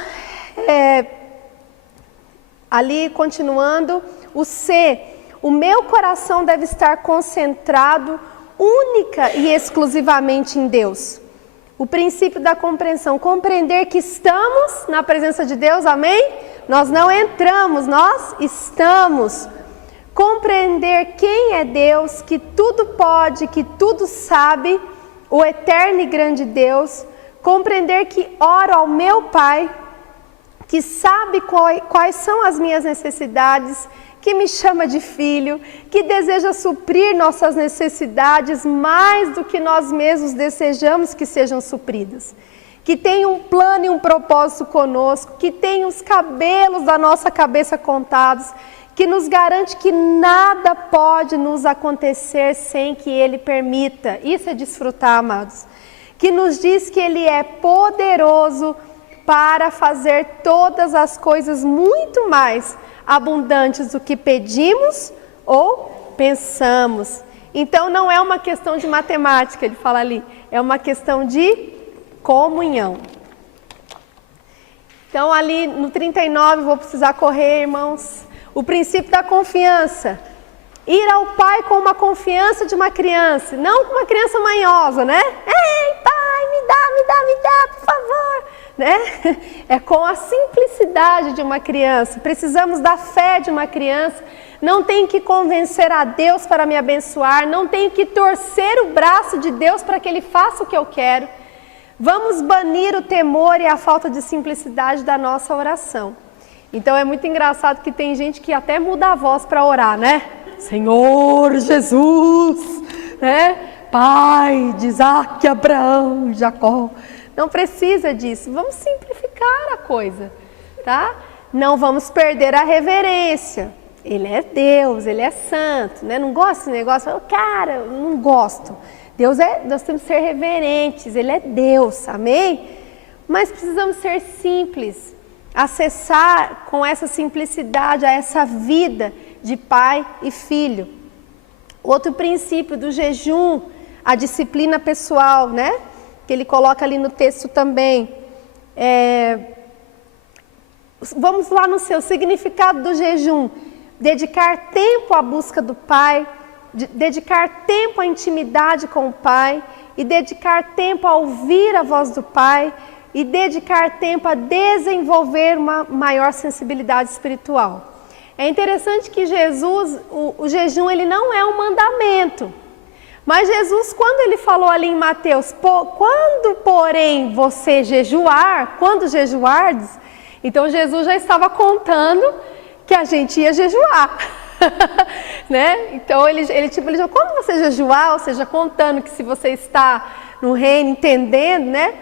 ali continuando, o meu coração deve estar concentrado única e exclusivamente em Deus. O princípio da compreensão, compreender que estamos na presença de Deus, amém? Nós não entramos, nós estamos. Compreender quem é Deus, que tudo pode, que tudo sabe, o eterno e grande Deus. Compreender que oro ao meu Pai, que sabe quais são as minhas necessidades, que me chama de filho, que deseja suprir nossas necessidades mais do que nós mesmos desejamos que sejam supridas. Que tem um plano e um propósito conosco, que tem os cabelos da nossa cabeça contados, que nos garante que nada pode nos acontecer sem que Ele permita. Isso é desfrutar, amados. Que nos diz que Ele é poderoso para fazer todas as coisas muito mais abundantes do que pedimos ou pensamos. Então não é uma questão de matemática, ele fala ali, é uma questão de comunhão. Então ali no 39, vou precisar correr, irmãos, o princípio da confiança. Ir ao Pai com uma confiança de uma criança, não com uma criança manhosa, né? Ei, Pai, me dá, por favor. Né? É com a simplicidade de uma criança. Precisamos da fé de uma criança. Não tenho que convencer a Deus para me abençoar, não tenho que torcer o braço de Deus para que Ele faça o que eu quero. Vamos banir o temor e a falta de simplicidade da nossa oração. Então é muito engraçado que tem gente que até muda a voz para orar, né? Senhor Jesus, né? Pai de Isaac, Abraão e Jacó. Não precisa disso, vamos simplificar a coisa, tá? Não vamos perder a reverência. Ele é Deus, Ele é santo, né? Não gosto desse negócio, cara, não gosto. Nós temos que ser reverentes, Ele é Deus, amém? Mas precisamos ser simples, acessar com essa simplicidade a essa vida de pai e filho. Outro princípio do jejum, a disciplina pessoal, né? Que ele coloca ali no texto também. Vamos lá no seu significado do jejum. Dedicar tempo à busca do Pai, dedicar tempo à intimidade com o Pai, e dedicar tempo a ouvir a voz do Pai, e dedicar tempo a desenvolver uma maior sensibilidade espiritual. É interessante que Jesus, o jejum, ele não é um mandamento. Mas Jesus, quando ele falou ali em Mateus, quando porém você jejuar, quando jejuardes, então Jesus já estava contando que a gente ia jejuar, né? Então ele falou, quando você jejuar, ou seja, contando que se você está no reino, entendendo, né?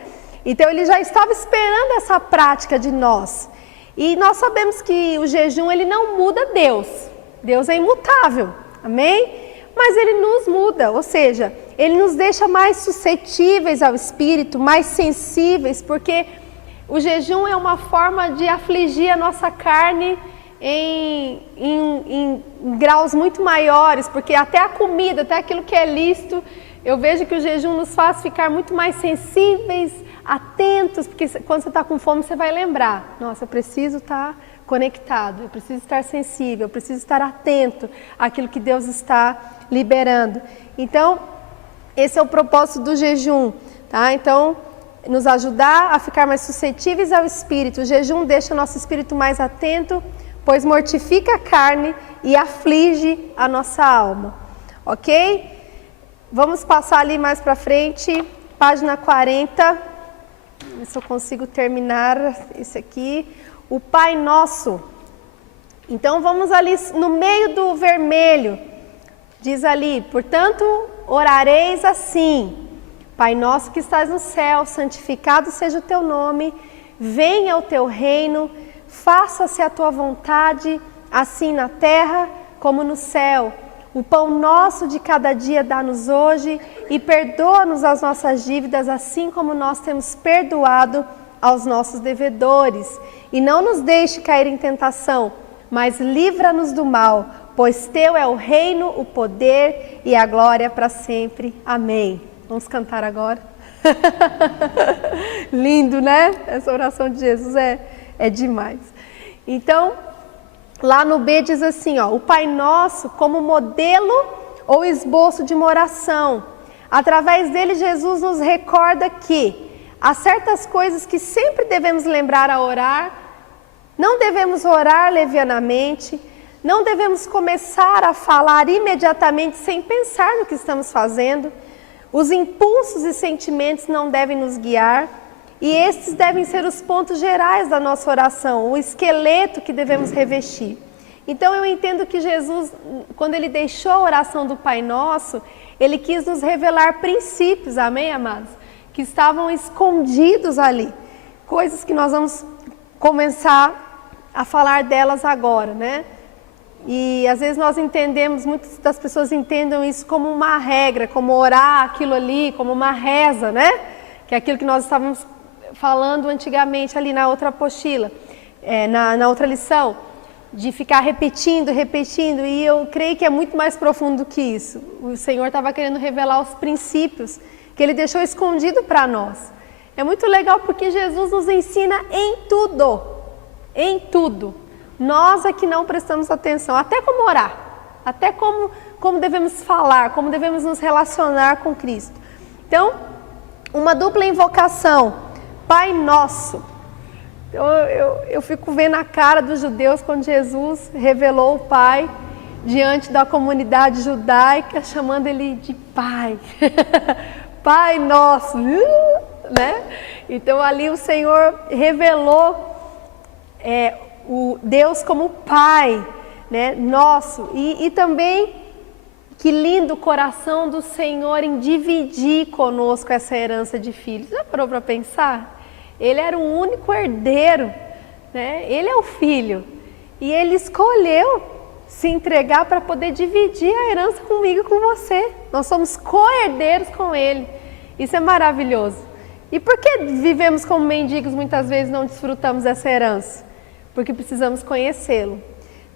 Então ele já estava esperando essa prática de nós. E nós sabemos que o jejum, ele não muda Deus. Deus é imutável, amém? Mas Ele nos muda, ou seja, Ele nos deixa mais suscetíveis ao Espírito, mais sensíveis, porque o jejum é uma forma de afligir a nossa carne em graus muito maiores, porque até a comida, até aquilo que é lícito, eu vejo que o jejum nos faz ficar muito mais sensíveis, atentos, porque quando você está com fome, você vai lembrar, nossa, eu preciso estar conectado, eu preciso estar sensível, eu preciso estar atento àquilo que Deus está liberando. Então, esse é o propósito do jejum, tá? Então, nos ajudar a ficar mais suscetíveis ao Espírito. O jejum deixa o nosso espírito mais atento, pois mortifica a carne e aflige a nossa alma, ok? Vamos passar ali mais para frente, página 40, ver se eu consigo terminar esse aqui. O Pai Nosso. Então vamos ali no meio do vermelho, diz ali, portanto orareis assim, Pai Nosso que estás no céu, santificado seja o teu nome, venha o teu reino, faça-se a tua vontade, assim na terra como no céu. O pão nosso de cada dia dá-nos hoje e perdoa-nos as nossas dívidas, assim como nós temos perdoado aos nossos devedores. E não nos deixe cair em tentação, mas livra-nos do mal, pois teu é o reino, o poder e a glória para sempre. Amém. Vamos cantar agora? Lindo, né? Essa oração de Jesus é demais. Então, lá no B diz assim, ó, o Pai Nosso como modelo ou esboço de uma oração. Através dele, Jesus nos recorda que há certas coisas que sempre devemos lembrar a orar, não devemos orar levianamente, não devemos começar a falar imediatamente sem pensar no que estamos fazendo, os impulsos e sentimentos não devem nos guiar, E esses devem ser os pontos gerais da nossa oração, o esqueleto que devemos revestir. Então eu entendo que Jesus, quando Ele deixou a oração do Pai Nosso, Ele quis nos revelar princípios, amém, amados? Que estavam escondidos ali. Coisas que nós vamos começar a falar delas agora, né? E às vezes nós entendemos, muitas das pessoas entendem isso como uma regra, como orar aquilo ali, como uma reza, né? Que é aquilo que nós estávamos falando antigamente ali na outra apostila, na outra lição, de ficar repetindo, e eu creio que é muito mais profundo que isso. O Senhor estava querendo revelar os princípios que Ele deixou escondido para nós. É muito legal porque Jesus nos ensina em tudo. Nós é que não prestamos atenção, até como orar, até como devemos falar, como devemos nos relacionar com Cristo. Então, uma dupla invocação, Pai Nosso. Eu fico vendo a cara dos judeus quando Jesus revelou o Pai diante da comunidade judaica, chamando Ele de Pai. Pai Nosso, né? Então ali o Senhor revelou o Deus como Pai, né? Nosso. E também, que lindo o coração do Senhor em dividir conosco essa herança de filhos. Já parou para pensar? Ele era o único herdeiro, né? Ele é o filho. E Ele escolheu se entregar para poder dividir a herança comigo e com você. Nós somos co-herdeiros com Ele. Isso é maravilhoso. E por que vivemos como mendigos muitas vezes e não desfrutamos dessa herança? Porque precisamos conhecê-lo.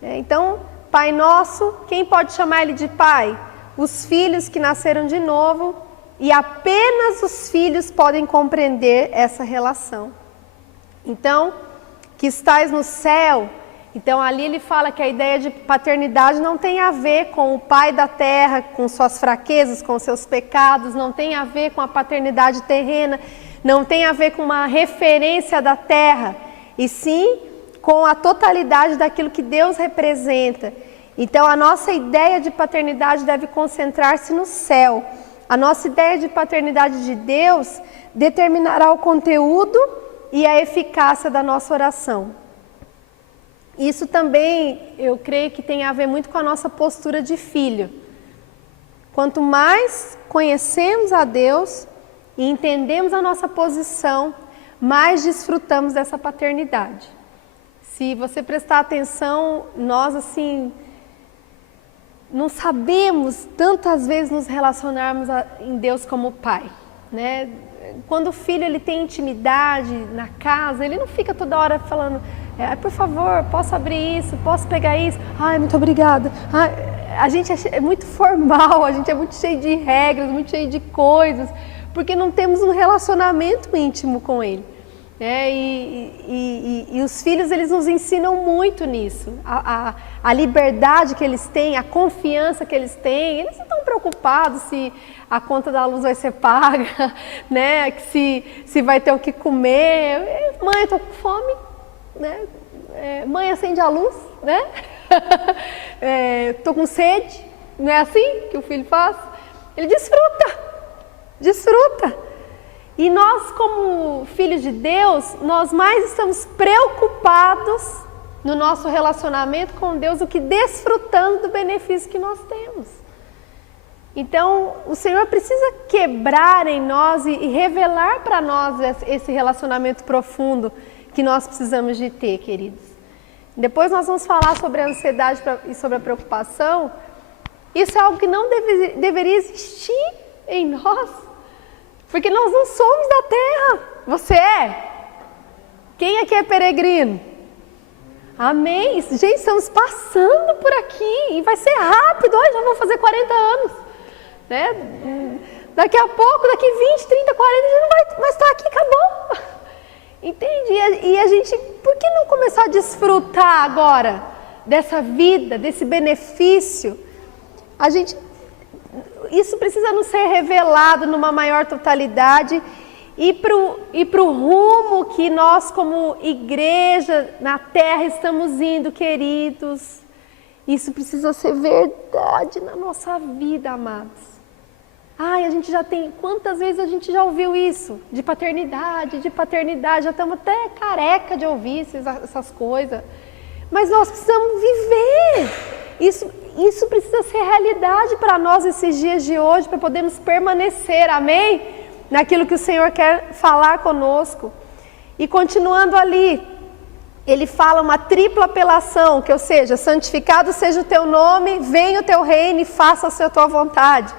Então, Pai Nosso, quem pode chamar Ele de Pai? Os filhos que nasceram de novo. E apenas os filhos podem compreender essa relação. Então, que estais no céu. Então ali ele fala que a ideia de paternidade não tem a ver com o pai da terra, com suas fraquezas, com seus pecados, não tem a ver com a paternidade terrena, não tem a ver com uma referência da terra, e sim com a totalidade daquilo que Deus representa. Então a nossa ideia de paternidade deve concentrar-se no céu. A nossa ideia de paternidade de Deus determinará o conteúdo e a eficácia da nossa oração. Isso também, eu creio que tem a ver muito com a nossa postura de filho. Quanto mais conhecemos a Deus e entendemos a nossa posição, mais desfrutamos dessa paternidade. Se você prestar atenção, nós assim não sabemos tantas vezes nos relacionarmos em Deus como Pai, né? Quando o filho ele tem intimidade na casa, ele não fica toda hora falando, por favor, posso abrir isso, posso pegar isso, ai, muito obrigada. A gente é muito formal, a gente é muito cheio de regras, muito cheio de coisas, porque não temos um relacionamento íntimo com Ele. E os filhos, eles nos ensinam muito nisso, a liberdade que eles têm, a confiança que eles têm. Eles não estão preocupados se a conta da luz vai ser paga, né? se vai ter o que comer. Mãe, estou com fome, né? Mãe, acende a luz, né? Estou com sede, não é assim que o filho faz? Ele desfruta. E nós, como filhos de Deus, nós mais estamos preocupados no nosso relacionamento com Deus do que desfrutando do benefício que nós temos. Então, o Senhor precisa quebrar em nós e revelar para nós esse relacionamento profundo que nós precisamos de ter, queridos. Depois nós vamos falar sobre a ansiedade e sobre a preocupação. Isso é algo que não deveria existir em nós. Porque nós não somos da terra. Você é? Quem aqui é peregrino? Amém. Gente, estamos passando por aqui. E vai ser rápido. Hoje já vou fazer 40 anos. Né? Daqui a pouco, daqui 20, 30, 40, a gente não vai mais estar aqui. Acabou. Entende? E a gente, por que não começar a desfrutar agora dessa vida, desse benefício? Isso precisa nos ser revelado numa maior totalidade e para o rumo que nós como igreja na terra estamos indo, queridos. Isso precisa ser verdade na nossa vida, amados. Ai, a gente já tem, quantas vezes a gente já ouviu isso? De paternidade, já estamos até careca de ouvir essas coisas. Mas nós precisamos viver. Isso precisa ser realidade para nós esses dias de hoje, para podermos permanecer, amém? Naquilo que o Senhor quer falar conosco. E continuando ali, ele fala uma tripla apelação, que ou seja, santificado seja o teu nome, venha o teu reino e faça-se a tua vontade.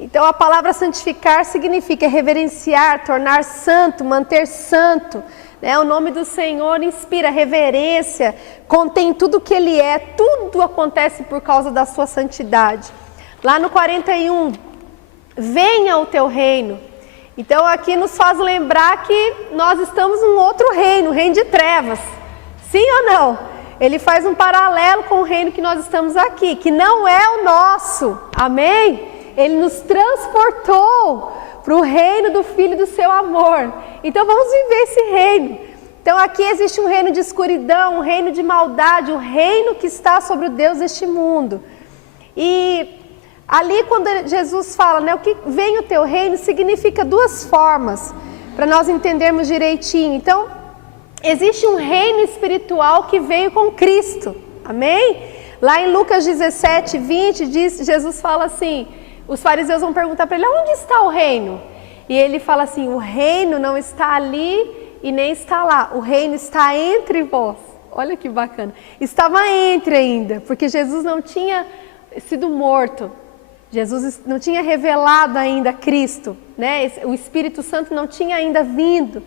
Então a palavra santificar significa reverenciar, tornar santo, manter santo. Né? O nome do Senhor inspira reverência, contém tudo o que Ele é, tudo acontece por causa da sua santidade. Lá no 41, venha o teu reino. Então aqui nos faz lembrar que nós estamos num outro reino, o reino de trevas. Sim ou não? Ele faz um paralelo com o reino que nós estamos aqui, que não é o nosso. Amém? Ele nos transportou para o reino do Filho do seu amor. Então vamos viver esse reino. Então aqui existe um reino de escuridão, um reino de maldade, um reino que está sobre o Deus deste mundo. E ali quando Jesus fala, né, o que vem o teu reino, significa duas formas, para nós entendermos direitinho. Então, existe um reino espiritual que veio com Cristo. Amém? Lá em Lucas 17, 20, Jesus fala assim, os fariseus vão perguntar para ele, onde está o reino? E ele fala assim, o reino não está ali e nem está lá, o reino está entre vós. Olha que bacana. Estava entre ainda, porque Jesus não tinha sido morto. Jesus não tinha revelado ainda Cristo, né? O Espírito Santo não tinha ainda vindo.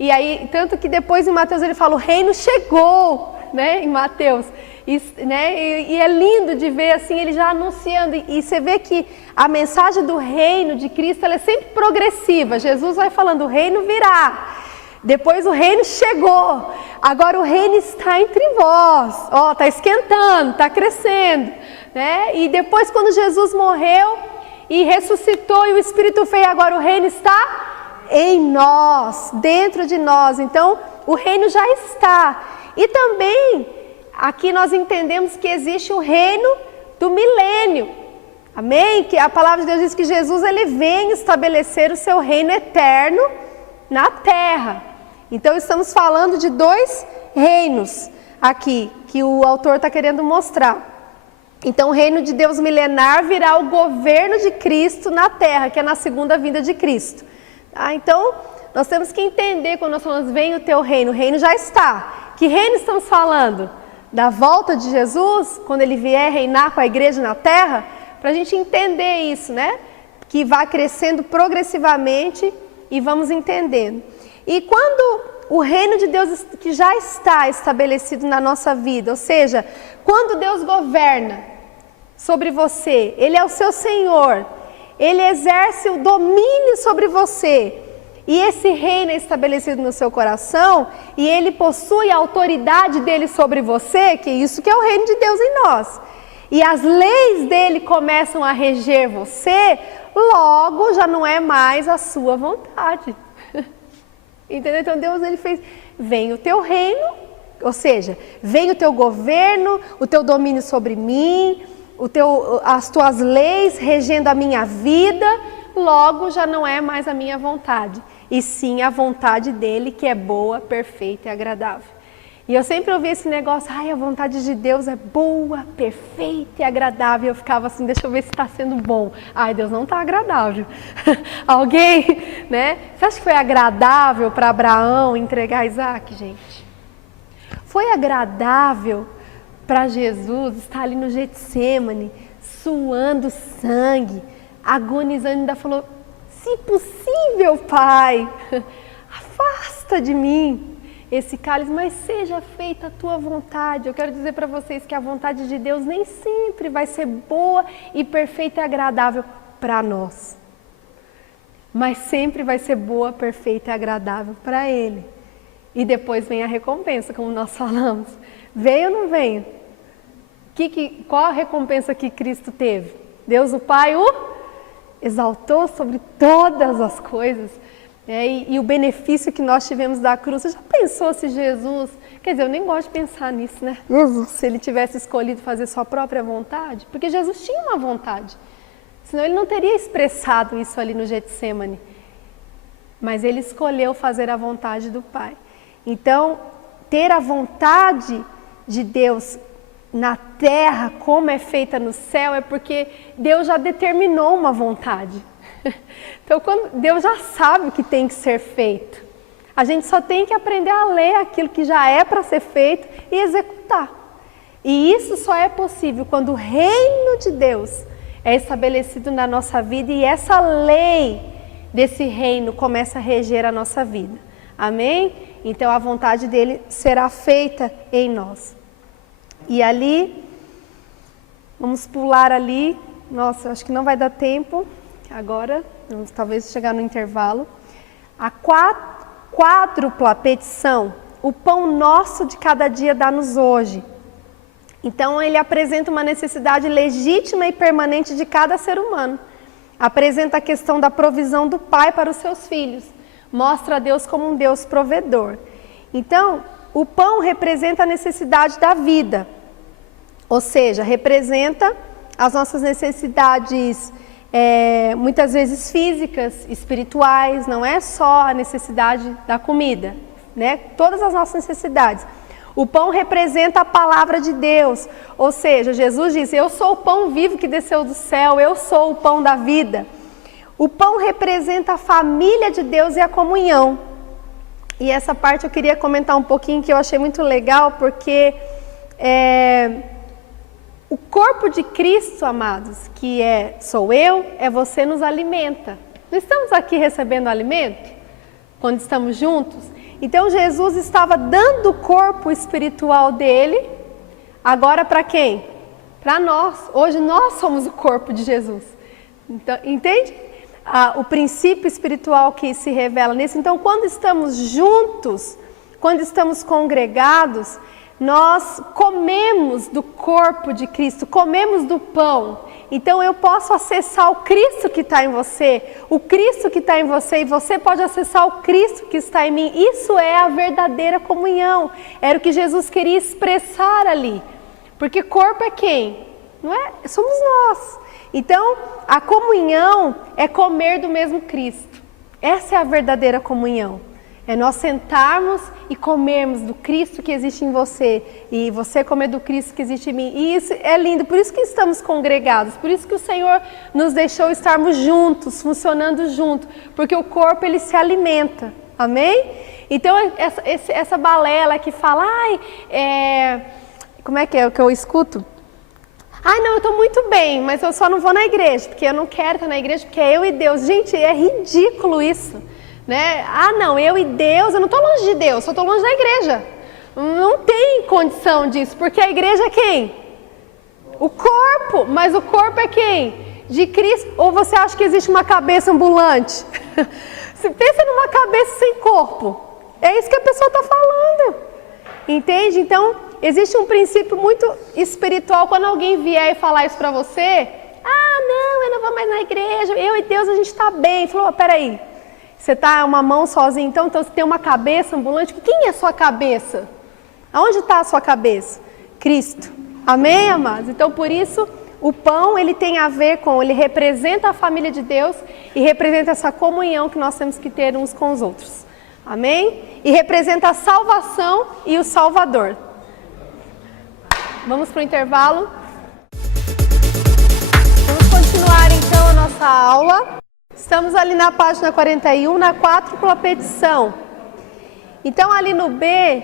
E aí, tanto que depois em Mateus ele fala, o reino chegou, né? Em Mateus. E é lindo de ver assim, ele já anunciando, e você vê que a mensagem do reino de Cristo ela é sempre progressiva. Jesus vai falando, o reino virá, depois o reino chegou, agora o reino está entre vós, ó, está esquentando, está crescendo, né? E depois quando Jesus morreu e ressuscitou e o Espírito fez, agora o reino está em nós, dentro de nós, então o reino já está. E também aqui nós entendemos que existe o reino do milênio, amém? Que a palavra de Deus diz que Jesus ele vem estabelecer o seu reino eterno na terra. Então estamos falando de dois reinos aqui, que o autor está querendo mostrar. Então o reino de Deus milenar virá o governo de Cristo na terra, que é na segunda vinda de Cristo. Tá? Então nós temos que entender quando nós falamos, vem o teu reino, o reino já está. Que reino estamos falando? Da volta de Jesus, quando ele vier reinar com a igreja na terra, para a gente entender isso, né? Que vai crescendo progressivamente e vamos entendendo. E quando o reino de Deus que já está estabelecido na nossa vida, ou seja, quando Deus governa sobre você, Ele é o seu Senhor, Ele exerce o domínio sobre você, e esse reino é estabelecido no seu coração, e ele possui a autoridade dele sobre você, que é isso que é o reino de Deus em nós. E as leis dele começam a reger você, logo já não é mais a sua vontade. Entendeu? Então Deus ele fez, vem o teu reino, ou seja, vem o teu governo, o teu domínio sobre mim, as tuas leis regendo a minha vida, logo já não é mais a minha vontade. E sim a vontade dele que é boa, perfeita e agradável. E eu sempre ouvi esse negócio, a vontade de Deus é boa, perfeita e agradável. E eu ficava assim, deixa eu ver se está sendo bom. Deus não está agradável. Alguém, né? Você acha que foi agradável para Abraão entregar Isaac, gente? Foi agradável para Jesus estar ali no Getsêmani, suando sangue, agonizando, ainda falou, se possível, Pai, afasta de mim esse cálice, mas seja feita a tua vontade. Eu quero dizer para vocês que a vontade de Deus nem sempre vai ser boa e perfeita e agradável para nós, mas sempre vai ser boa, perfeita e agradável para Ele. E depois vem a recompensa, como nós falamos. Veio ou não veio? Qual a recompensa que Cristo teve? Deus o Pai o exaltou sobre todas as coisas, e o benefício que nós tivemos da cruz. Você já pensou se Jesus, quer dizer, eu nem gosto de pensar nisso, né? Jesus, se ele tivesse escolhido fazer sua própria vontade, porque Jesus tinha uma vontade, Senão ele não teria expressado isso ali no Getsemane. Mas ele escolheu fazer a vontade do Pai. Então, ter a vontade de Deus na terra, como é feita no céu, é porque Deus já determinou uma vontade. Então, Deus já sabe o que tem que ser feito. A gente só tem que aprender a ler aquilo que já é para ser feito e executar. E isso só é possível quando o reino de Deus é estabelecido na nossa vida e essa lei desse reino começa a reger a nossa vida. Amém? Então a vontade dele será feita em nós. E ali, vamos pular ali. Nossa, acho que não vai dar tempo agora. Vamos talvez chegar no intervalo. A quádrupla petição, o pão nosso de cada dia dá-nos hoje. Então ele apresenta uma necessidade legítima e permanente de cada ser humano. Apresenta a questão da provisão do Pai para os seus filhos. Mostra a Deus como um Deus provedor. Então, o pão representa a necessidade da vida. Ou seja, representa as nossas necessidades, muitas vezes físicas, espirituais. Não é só a necessidade da comida, né? Todas as nossas necessidades. O pão representa a palavra de Deus, ou seja, Jesus diz, eu sou o pão vivo que desceu do céu, eu sou o pão da vida. O pão representa a família de Deus e a comunhão. E essa parte eu queria comentar um pouquinho que eu achei muito legal, porque o corpo de Cristo, amados, que sou eu, você, nos alimenta. Não estamos aqui recebendo alimento quando estamos juntos? Então Jesus estava dando o corpo espiritual dele, agora para quem? Para nós. Hoje nós somos o corpo de Jesus. Então, entende? O princípio espiritual que se revela nisso. Então, quando estamos juntos, quando estamos congregados, nós comemos do corpo de Cristo, comemos do pão. Então eu posso acessar o Cristo que está em você, o Cristo que está em você, e você pode acessar o Cristo que está em mim. Isso é a verdadeira comunhão. Era o que Jesus queria expressar ali. Porque corpo é quem? Não é? Somos nós. Então, a comunhão é comer do mesmo Cristo. Essa é a verdadeira comunhão. É nós sentarmos e comermos do Cristo que existe em você. E você comer do Cristo que existe em mim. E isso é lindo. Por isso que estamos congregados. Por isso que o Senhor nos deixou estarmos juntos, funcionando juntos. Porque o corpo, ele se alimenta. Amém? Então, essa balela que fala... como é que eu escuto? Não, eu estou muito bem, mas eu só não vou na igreja. Porque eu não quero estar na igreja, porque é eu e Deus. Gente, é ridículo isso. Né? Não, eu e Deus, eu não estou longe de Deus, só estou longe da igreja. Não tem condição disso, porque a igreja é quem? O corpo, mas o corpo é quem? De Cristo. Ou você acha que existe uma cabeça ambulante? Você pensa numa cabeça sem corpo. É isso que a pessoa está falando. Entende? Então, existe um princípio muito espiritual. Quando alguém vier e falar isso para você, não, eu não vou mais na igreja, eu e Deus a gente está bem. Falou, peraí. Você está uma mão sozinho, então você tem uma cabeça ambulante. Quem é a sua cabeça? Aonde está a sua cabeça? Cristo. Amém, amados? Então, por isso, o pão, ele tem a ver com, ele representa a família de Deus e representa essa comunhão que nós temos que ter uns com os outros. Amém? E representa a salvação e o Salvador. Vamos para o intervalo. Vamos continuar, então, a nossa aula. Estamos ali na página 41, na quádrupla petição. Então, ali no B,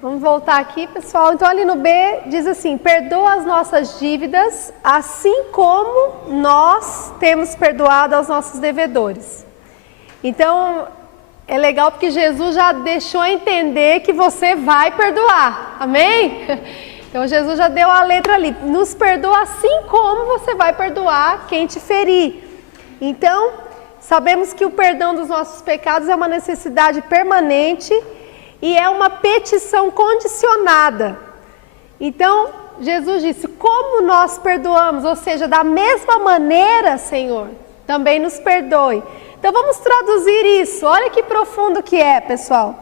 vamos voltar aqui, pessoal. Então, ali no B, diz assim, perdoa as nossas dívidas, assim como nós temos perdoado aos nossos devedores. Então, é legal porque Jesus já deixou entender que você vai perdoar. Amém? Então, Jesus já deu a letra ali. Nos perdoa assim como você vai perdoar quem te ferir. Então, sabemos que o perdão dos nossos pecados é uma necessidade permanente e é uma petição condicionada. Então, Jesus disse, como nós perdoamos, ou seja, da mesma maneira, Senhor, também nos perdoe. Então, vamos traduzir isso. Olha que profundo que é, pessoal.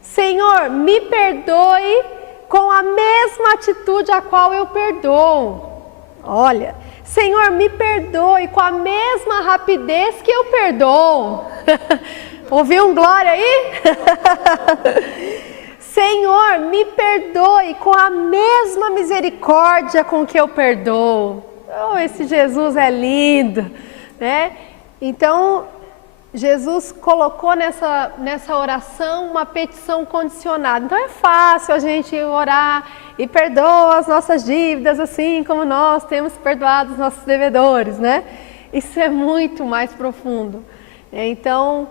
Senhor, me perdoe com a mesma atitude a qual eu perdoo. Olha, Senhor, me perdoe com a mesma rapidez que eu perdoo. Ouviu um glória aí? Senhor, me perdoe com a mesma misericórdia com que eu perdoo. Oh, esse Jesus é lindo, né? Então, Jesus colocou nessa oração uma petição condicionada. Então é fácil a gente orar e perdoa as nossas dívidas, assim como nós temos perdoado os nossos devedores, né? Isso é muito mais profundo. Então,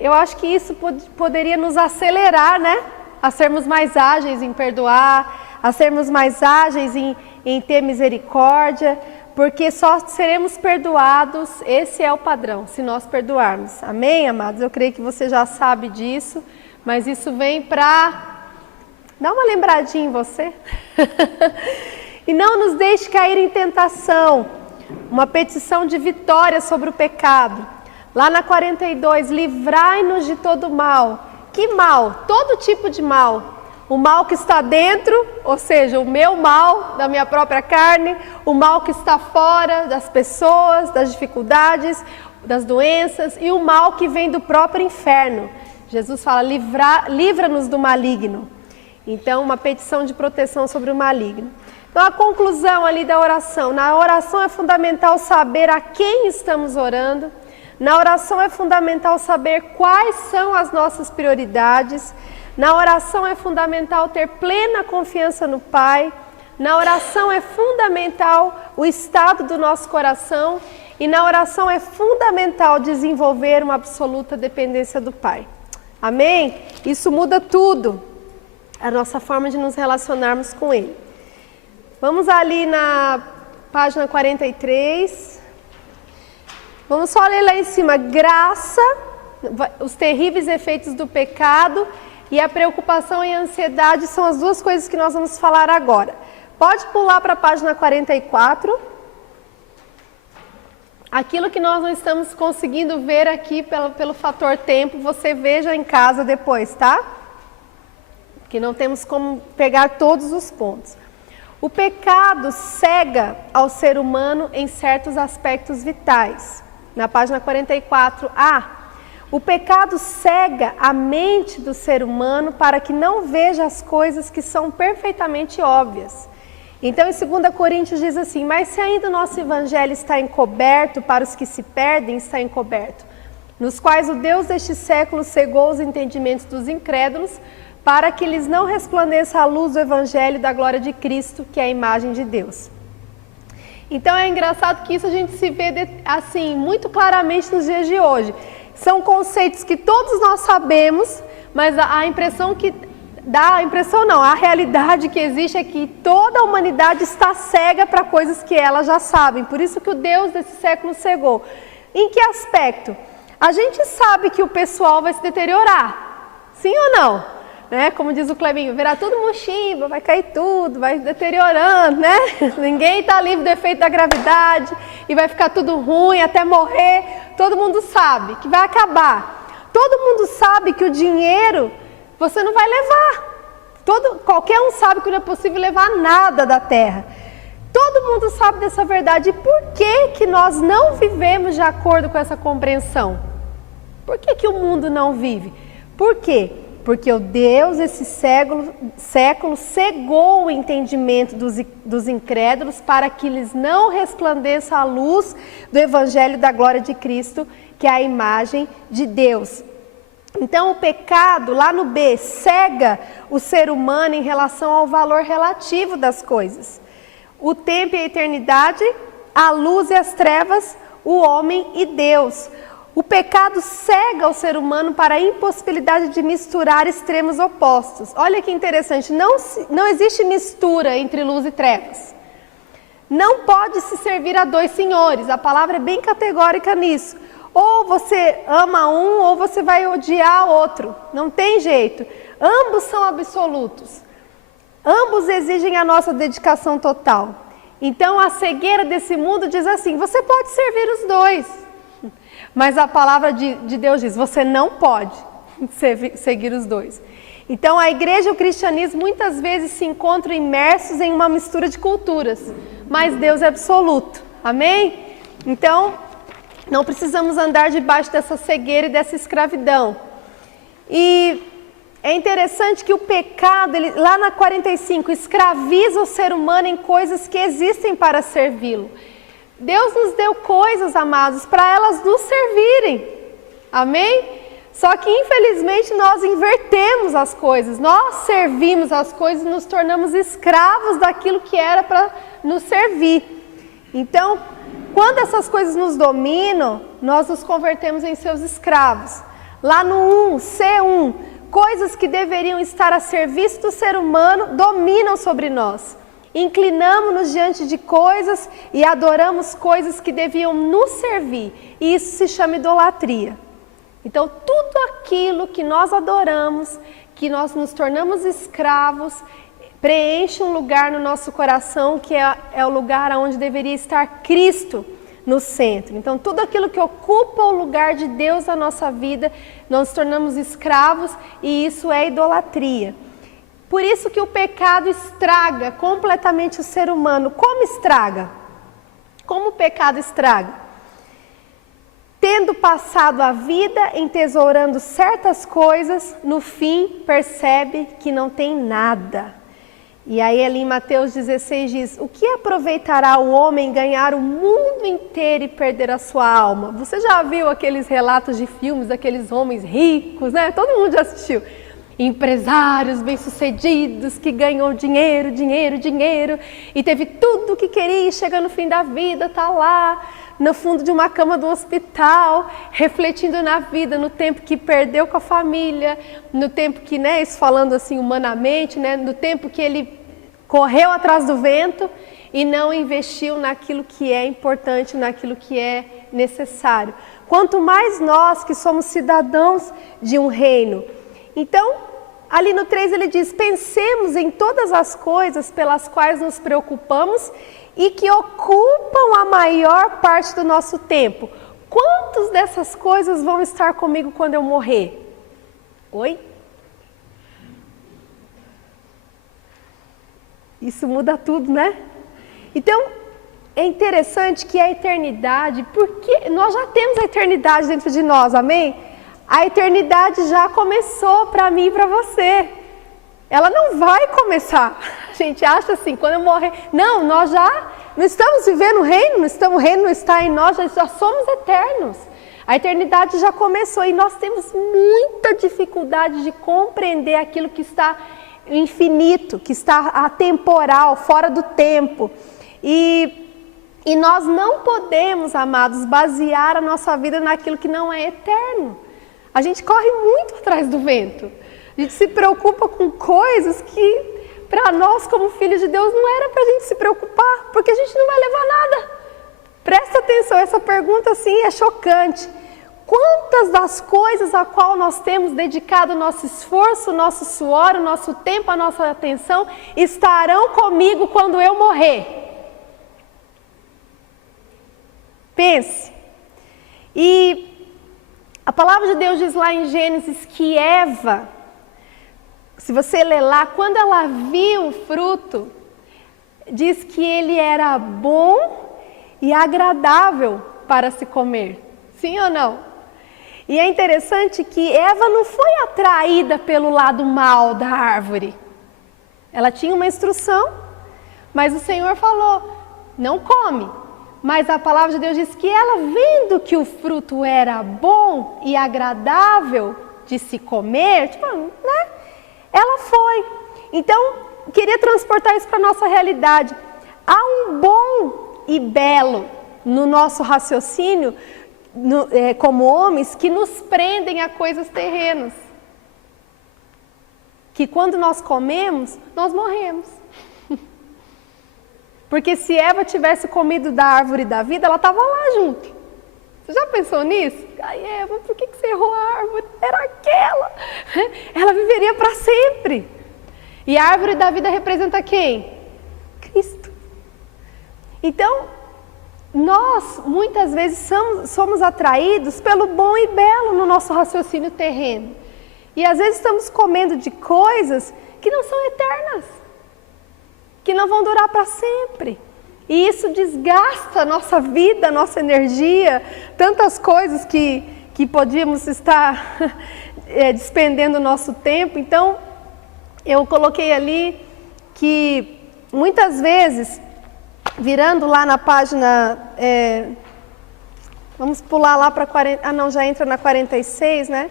eu acho que isso poderia nos acelerar, né? A sermos mais ágeis em perdoar, a sermos mais ágeis em ter misericórdia, porque só seremos perdoados, esse é o padrão, se nós perdoarmos. Amém, amados? Eu creio que você já sabe disso, mas isso vem para dar uma lembradinha em você. E não nos deixe cair em tentação, uma petição de vitória sobre o pecado. Lá na 42, livrai-nos de todo mal. Que mal? Todo tipo de mal. O mal que está dentro, ou seja, o meu mal da minha própria carne, o mal que está fora das pessoas, das dificuldades, das doenças, e o mal que vem do próprio inferno. Jesus fala, livra-nos do maligno. Então, uma petição de proteção sobre o maligno. Então, a conclusão ali da oração. Na oração é fundamental saber a quem estamos orando. Na oração é fundamental saber quais são as nossas prioridades. Na oração é fundamental ter plena confiança no Pai. Na oração é fundamental o estado do nosso coração. E na oração é fundamental desenvolver uma absoluta dependência do Pai. Amém? Isso muda tudo, a nossa forma de nos relacionarmos com Ele. Vamos ali na página 43. Vamos só ler lá em cima. Graça, os terríveis efeitos do pecado e a preocupação e a ansiedade são as duas coisas que nós vamos falar agora. Pode pular para a página 44. Aquilo que nós não estamos conseguindo ver aqui pelo fator tempo, você veja em casa depois, tá? Que não temos como pegar todos os pontos. O pecado cega ao ser humano em certos aspectos vitais. Na página 44a, o pecado cega a mente do ser humano para que não veja as coisas que são perfeitamente óbvias. Então, em 2 Coríntios diz assim, mas se ainda o nosso evangelho está encoberto para os que se perdem, está encoberto, nos quais o Deus deste século cegou os entendimentos dos incrédulos, para que lhes não resplandeça a luz do evangelho da glória de Cristo, que é a imagem de Deus. Então é engraçado que isso a gente se vê assim muito claramente nos dias de hoje. São conceitos que todos nós sabemos, mas a impressão que dá, a realidade que existe é que toda a humanidade está cega para coisas que elas já sabem. Por isso que o Deus desse século cegou. Em que aspecto? A gente sabe que o pessoal vai se deteriorar, sim ou não? Né? Como diz o Clebinho, verá tudo mochimba, vai cair tudo, vai deteriorando, né? Ninguém está livre do efeito da gravidade e vai ficar tudo ruim até morrer. Todo mundo sabe que vai acabar. Todo mundo sabe que o dinheiro você não vai levar. Qualquer um sabe que não é possível levar nada da terra. Todo mundo sabe dessa verdade. E por que nós não vivemos de acordo com essa compreensão? Por que o mundo não vive? Por quê? Porque o Deus, esse século, cegou o entendimento dos incrédulos para que lhes não resplandeça a luz do Evangelho da glória de Cristo, que é a imagem de Deus. Então o pecado, lá no B, cega o ser humano em relação ao valor relativo das coisas. O tempo e a eternidade, a luz e as trevas, o homem e Deus. O pecado cega o ser humano para a impossibilidade de misturar extremos opostos. Olha que interessante, não existe mistura entre luz e trevas. Não pode se servir a dois senhores, a palavra é bem categórica nisso. Ou você ama um ou você vai odiar outro, não tem jeito. Ambos são absolutos, ambos exigem a nossa dedicação total. Então a cegueira desse mundo diz assim, você pode servir os dois. Mas a palavra de Deus diz, você não pode seguir os dois. Então a igreja e o cristianismo muitas vezes se encontram imersos em uma mistura de culturas. mas Deus é absoluto. Amém? Então, não precisamos andar debaixo dessa cegueira e dessa escravidão. E é interessante que o pecado, lá na 45, escraviza o ser humano em coisas que existem para servi-lo. Deus nos deu coisas, amados, para elas nos servirem. Amém? Só que, infelizmente, nós invertemos as coisas. Nós servimos as coisas e nos tornamos escravos daquilo que era para nos servir. Então, quando essas coisas nos dominam, nós nos convertemos em seus escravos. Lá no C1, coisas que deveriam estar a serviço do ser humano dominam sobre nós. Inclinamos-nos diante de coisas e adoramos coisas que deviam nos servir. E isso se chama idolatria. Então, tudo aquilo que nós adoramos, que nós nos tornamos escravos, preenche um lugar no nosso coração que é o lugar onde deveria estar Cristo no centro. Então, tudo aquilo que ocupa o lugar de Deus na nossa vida, nós nos tornamos escravos e isso é idolatria. Por isso que o pecado estraga completamente o ser humano. Como estraga? Como o pecado estraga? Tendo passado a vida entesourando certas coisas, no fim percebe que não tem nada. E aí ali em Mateus 16 diz, o que aproveitará o homem ganhar o mundo inteiro e perder a sua alma? Você já viu aqueles relatos de filmes, daqueles homens ricos, né? Todo mundo já assistiu. Empresários bem-sucedidos que ganhou dinheiro, e teve tudo o que queria e chega no fim da vida, tá lá no fundo de uma cama do hospital, refletindo na vida, no tempo que perdeu com a família, no tempo que, né, isso falando assim humanamente, né, no tempo que ele correu atrás do vento e não investiu naquilo que é importante, naquilo que é necessário. Quanto mais nós que somos cidadãos de um reino. Então, ali no 3 ele diz, pensemos em todas as coisas pelas quais nos preocupamos e que ocupam a maior parte do nosso tempo. Quantas dessas coisas vão estar comigo quando eu morrer? Oi? Isso muda tudo, né? Então, é interessante que a eternidade, porque nós já temos a eternidade dentro de nós, amém? A eternidade já começou para mim e para você. Ela não vai começar. A gente acha assim, quando eu morrer... Não, nós já não estamos vivendo o reino, o reino não está em nós, já somos eternos. A eternidade já começou e nós temos muita dificuldade de compreender aquilo que está infinito, que está atemporal, fora do tempo. E nós não podemos, amados, basear a nossa vida naquilo que não é eterno. A gente corre muito atrás do vento. A gente se preocupa com coisas que, para nós, como filhos de Deus, não era para a gente se preocupar, porque a gente não vai levar nada. Presta atenção, essa pergunta assim é chocante. Quantas das coisas a qual nós temos dedicado o nosso esforço, o nosso suor, o nosso tempo, a nossa atenção, estarão comigo quando eu morrer? Pense. E a palavra de Deus diz lá em Gênesis que Eva, se você ler lá, quando ela viu o fruto, diz que ele era bom e agradável para se comer. Sim ou não? E é interessante que Eva não foi atraída pelo lado mal da árvore. Ela tinha uma instrução, mas o Senhor falou, não come. Mas a palavra de Deus diz que ela, vendo que o fruto era bom e agradável de se comer, tipo, né? Ela foi. Então, queria transportar isso para a nossa realidade. Há um bom e belo no nosso raciocínio, como homens, que nos prendem a coisas terrenas. Que quando nós comemos, nós morremos. Porque se Eva tivesse comido da árvore da vida, ela estava lá junto. Você já pensou nisso? Ai, Eva, por que você errou a árvore? Era aquela. Ela viveria para sempre. E a árvore da vida representa quem? Cristo. Então, nós muitas vezes somos atraídos pelo bom e belo no nosso raciocínio terreno. E às vezes estamos comendo de coisas que não são eternas, que não vão durar para sempre. E isso desgasta a nossa vida, a nossa energia, tantas coisas que podíamos estar despendendo o nosso tempo. Então, eu coloquei ali que muitas vezes, virando lá na página, vamos pular lá para 40, não, já entra na 46, né?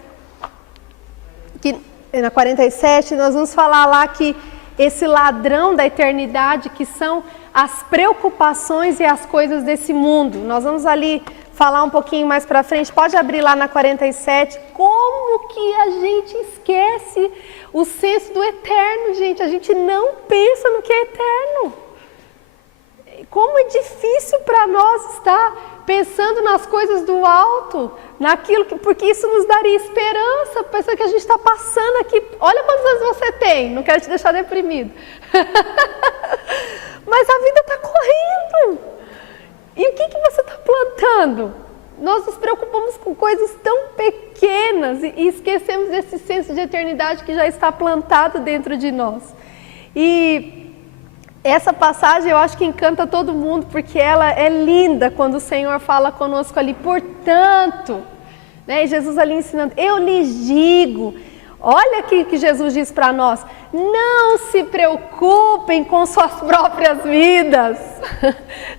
Que, na 47, nós vamos falar lá que esse ladrão da eternidade, que são as preocupações e as coisas desse mundo. Nós vamos ali falar um pouquinho mais para frente. Pode abrir lá na 47. Como que a gente esquece o senso do eterno, gente? A gente não pensa no que é eterno. Como é difícil para nós estar pensando nas coisas do alto, naquilo que, porque isso nos daria esperança, pensando que a gente está passando aqui. Olha quantos anos você tem, não quero te deixar deprimido. Mas a vida está correndo. E o que você está plantando? Nós nos preocupamos com coisas tão pequenas e esquecemos desse senso de eternidade que já está plantado dentro de nós. E essa passagem eu acho que encanta todo mundo, porque ela é linda quando o Senhor fala conosco ali. Portanto, né, Jesus ali ensinando, eu lhes digo, olha aqui que Jesus diz para nós, não se preocupem com suas próprias vidas,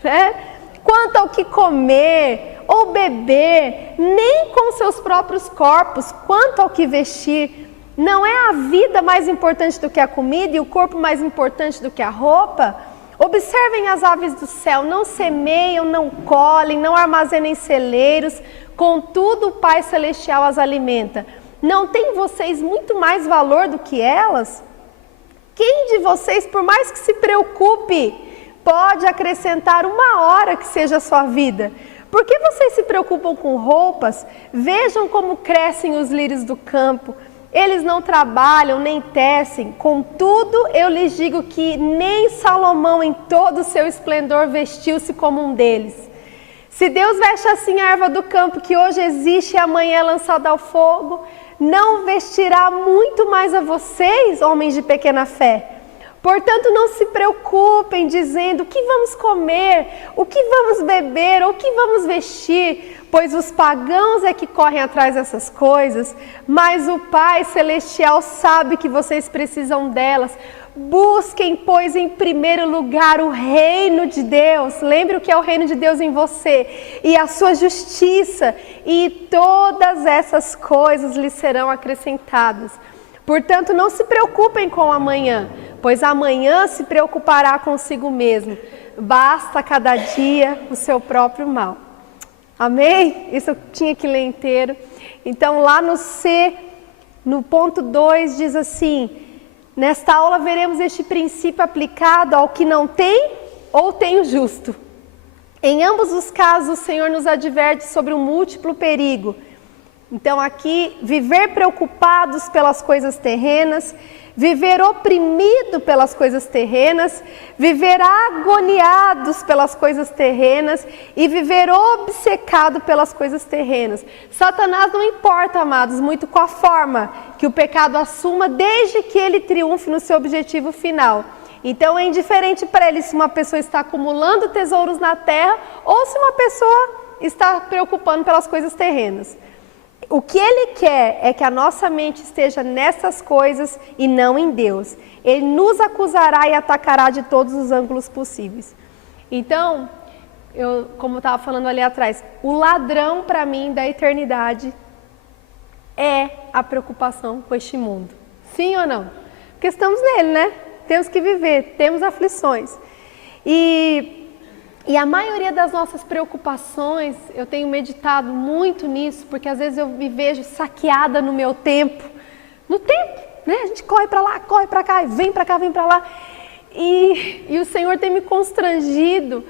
né? Quanto ao que comer ou beber, nem com seus próprios corpos, quanto ao que vestir. Não é a vida mais importante do que a comida e o corpo mais importante do que a roupa? Observem as aves do céu, não semeiam, não colhem, não armazenam em celeiros, contudo o Pai Celestial as alimenta. Não tem vocês muito mais valor do que elas? Quem de vocês, por mais que se preocupe, pode acrescentar uma hora que seja a sua vida? Por que vocês se preocupam com roupas? Vejam como crescem os lírios do campo. Eles não trabalham, nem tecem. Contudo, eu lhes digo que nem Salomão em todo o seu esplendor vestiu-se como um deles. Se Deus veste assim a erva do campo, que hoje existe e amanhã é lançada ao fogo, não vestirá muito mais a vocês, homens de pequena fé? Portanto, não se preocupem dizendo o que vamos comer, o que vamos beber, ou o que vamos vestir, pois os pagãos é que correm atrás dessas coisas, mas o Pai Celestial sabe que vocês precisam delas. Busquem, pois, em primeiro lugar o reino de Deus. Lembre o que é o reino de Deus em você e a sua justiça, e todas essas coisas lhes serão acrescentadas. Portanto, não se preocupem com o amanhã, pois amanhã se preocupará consigo mesmo. Basta cada dia o seu próprio mal. Amém? Isso eu tinha que ler inteiro. Então, lá no C, no ponto 2, diz assim: nesta aula veremos este princípio aplicado ao que não tem ou tem o justo. Em ambos os casos, o Senhor nos adverte sobre um múltiplo perigo. Então aqui, viver preocupados pelas coisas terrenas, viver oprimido pelas coisas terrenas, viver agoniados pelas coisas terrenas e viver obcecado pelas coisas terrenas. Satanás não importa, amados, muito com a forma que o pecado assuma, desde que ele triunfe no seu objetivo final. Então é indiferente para ele se uma pessoa está acumulando tesouros na terra ou se uma pessoa está preocupando pelas coisas terrenas. O que ele quer é que a nossa mente esteja nessas coisas e não em Deus. Ele nos acusará e atacará de todos os ângulos possíveis. Então, como eu estava falando ali atrás, o ladrão para mim da eternidade é a preocupação com este mundo. Sim ou não? Porque estamos nele, né? Temos que viver, temos aflições. E a maioria das nossas preocupações, eu tenho meditado muito nisso, porque às vezes eu me vejo saqueada no meu tempo. No tempo, né? A gente corre para lá, corre para cá, vem para cá, vem para lá. E o Senhor tem me constrangido,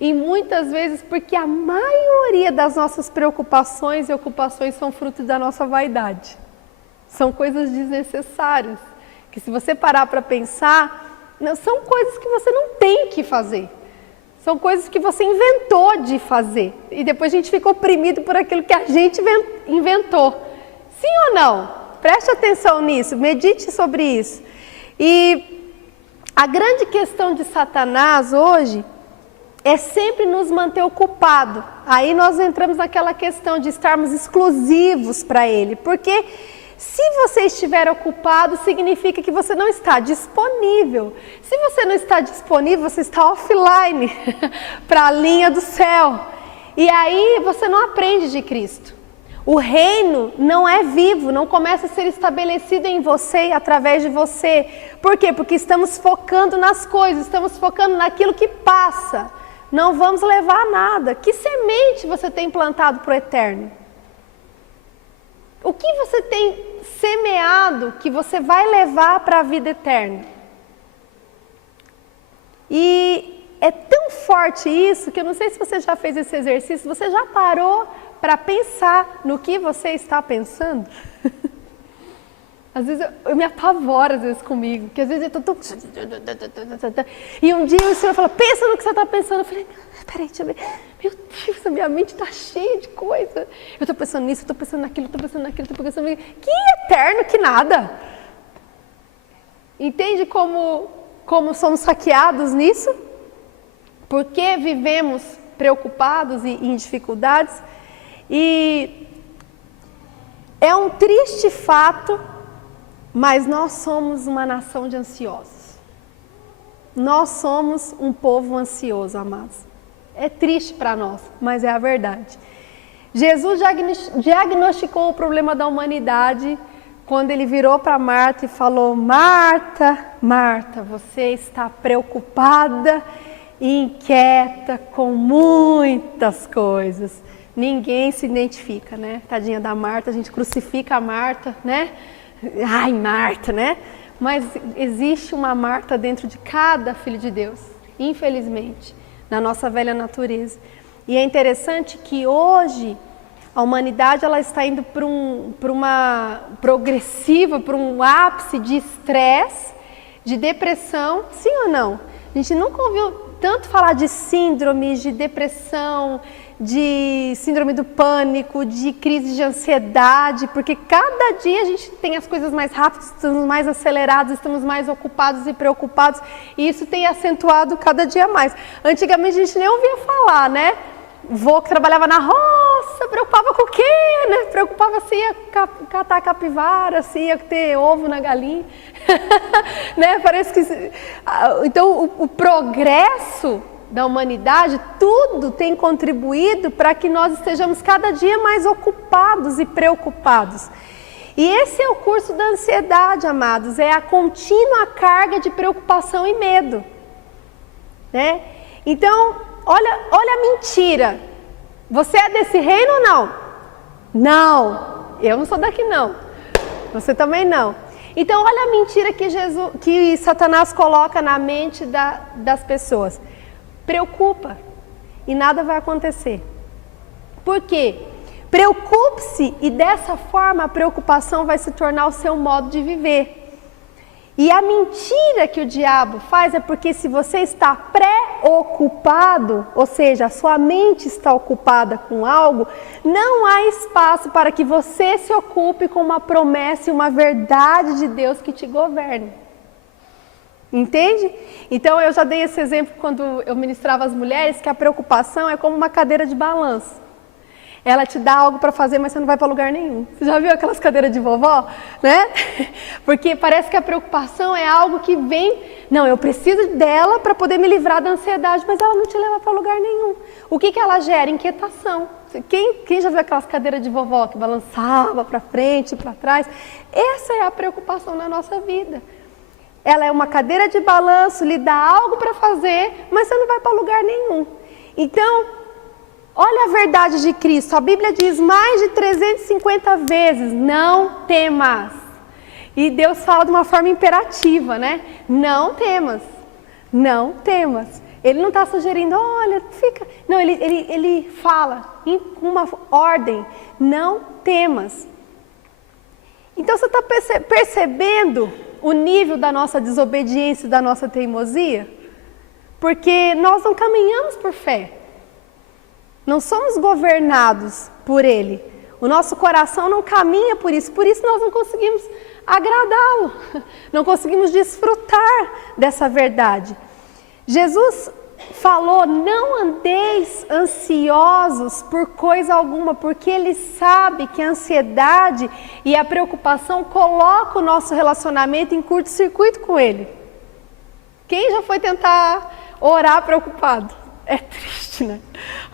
e muitas vezes, porque a maioria das nossas preocupações e ocupações são fruto da nossa vaidade. São coisas desnecessárias, que se você parar para pensar, são coisas que você não tem que fazer. São coisas que você inventou de fazer. E depois a gente fica oprimido por aquilo que a gente inventou. Sim ou não? Preste atenção nisso, medite sobre isso. E a grande questão de Satanás hoje é sempre nos manter ocupado. Aí nós entramos naquela questão de estarmos exclusivos para Ele, porque se você estiver ocupado, significa que você não está disponível. Se você não está disponível, você está offline para a linha do céu. E aí você não aprende de Cristo. O reino não é vivo, não começa a ser estabelecido em você e através de você. Por quê? Porque estamos focando nas coisas, estamos focando naquilo que passa. Não vamos levar nada. Que semente você tem plantado para o eterno? O que você tem semeado que você vai levar para a vida eterna? E é tão forte isso que eu não sei se você já fez esse exercício. Você já parou para pensar no que você está pensando? Às vezes eu me apavoro às vezes comigo, porque às vezes eu estou... E um dia o Senhor fala, pensa no que você está pensando. Eu falei, peraí, deixa eu ver. Meu Deus, a minha mente está cheia de coisa. Eu estou pensando nisso, eu estou pensando naquilo, estou pensando naquilo, estou pensando naquilo. Que eterno, que nada. Entende como somos saqueados nisso? Porque vivemos preocupados e em dificuldades. E é um triste fato, mas nós somos uma nação de ansiosos. Nós somos um povo ansioso, amados. É triste para nós, mas é a verdade. Jesus diagnosticou o problema da humanidade quando ele virou para Marta e falou, Marta, Marta, você está preocupada e inquieta com muitas coisas. Ninguém se identifica, né? Tadinha da Marta, a gente crucifica a Marta, né? Ai, Marta, né? Mas existe uma Marta dentro de cada filho de Deus, infelizmente, na nossa velha natureza. E é interessante que hoje a humanidade ela está indo para uma progressiva, para um ápice de estresse, de depressão, sim ou não? A gente nunca ouviu tanto falar de síndromes, de depressão, de síndrome do pânico, de crise de ansiedade, porque cada dia a gente tem as coisas mais rápidas, estamos mais acelerados, estamos mais ocupados e preocupados, e isso tem acentuado cada dia mais. Antigamente a gente nem ouvia falar, né? Vô que trabalhava na roça, preocupava com o quê, né? Preocupava se ia catar capivara, se ia ter ovo na galinha, né? Parece que... Então o progresso da humanidade, tudo tem contribuído para que nós estejamos cada dia mais ocupados e preocupados. E esse é o curso da ansiedade, amados, é a contínua carga de preocupação e medo, né? Então, olha a mentira. Você é desse reino ou não? Não, eu não sou daqui não. Você também não. Então, olha a mentira que Satanás coloca na mente das pessoas. Preocupa e nada vai acontecer. Por quê? Preocupe-se e dessa forma a preocupação vai se tornar o seu modo de viver. E a mentira que o diabo faz é porque se você está preocupado, ou seja, a sua mente está ocupada com algo, não há espaço para que você se ocupe com uma promessa e uma verdade de Deus que te governe. Entende? Então eu já dei esse exemplo quando eu ministrava as mulheres, que a preocupação é como uma cadeira de balanço. Ela te dá algo para fazer, mas você não vai para lugar nenhum. Você já viu aquelas cadeiras de vovó? Né? Porque parece que a preocupação é algo que vem... Não, eu preciso dela para poder me livrar da ansiedade, mas ela não te leva para lugar nenhum. O que ela gera? Inquietação. Quem já viu aquelas cadeiras de vovó que balançava para frente e para trás? Essa é a preocupação na nossa vida. Ela é uma cadeira de balanço, lhe dá algo para fazer, mas você não vai para lugar nenhum. Então, olha a verdade de Cristo. A Bíblia diz mais de 350 vezes, não temas. E Deus fala de uma forma imperativa, né? Não temas, não temas. Ele não está sugerindo, olha, fica... Não, ele fala com uma ordem, não temas. Então, você está percebendo o nível da nossa desobediência, da nossa teimosia? Porque nós não caminhamos por fé. Não somos governados por Ele. O nosso coração não caminha por isso nós não conseguimos agradá-lo. Não conseguimos desfrutar dessa verdade. Jesus falou, não andeis ansiosos por coisa alguma, porque Ele sabe que a ansiedade e a preocupação colocam o nosso relacionamento em curto-circuito com Ele. Quem já foi tentar orar preocupado? É triste, né?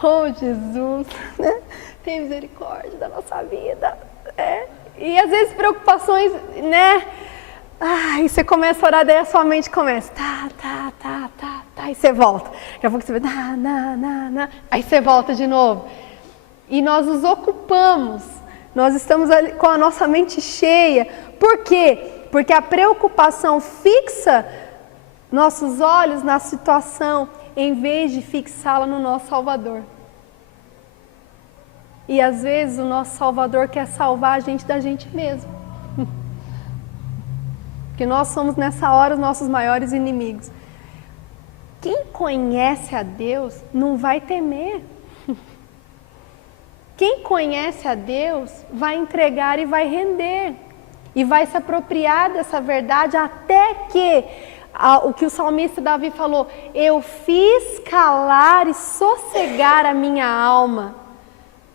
Oh, Jesus, né? Tem misericórdia da nossa vida. E às vezes preocupações, né? E você começa a orar, daí a sua mente começa, aí você volta. Daqui a pouco você vai, aí você volta de novo. E nós nos ocupamos, nós estamos ali com a nossa mente cheia. Por quê? Porque a preocupação fixa nossos olhos na situação, em vez de fixá-la no nosso Salvador. E às vezes o nosso Salvador quer salvar a gente da gente mesmo. Porque nós somos nessa hora os nossos maiores inimigos. Quem conhece a Deus não vai temer. Quem conhece a Deus vai entregar e vai render. E vai se apropriar dessa verdade até que, o que o salmista Davi falou, eu fiz calar e sossegar a minha alma,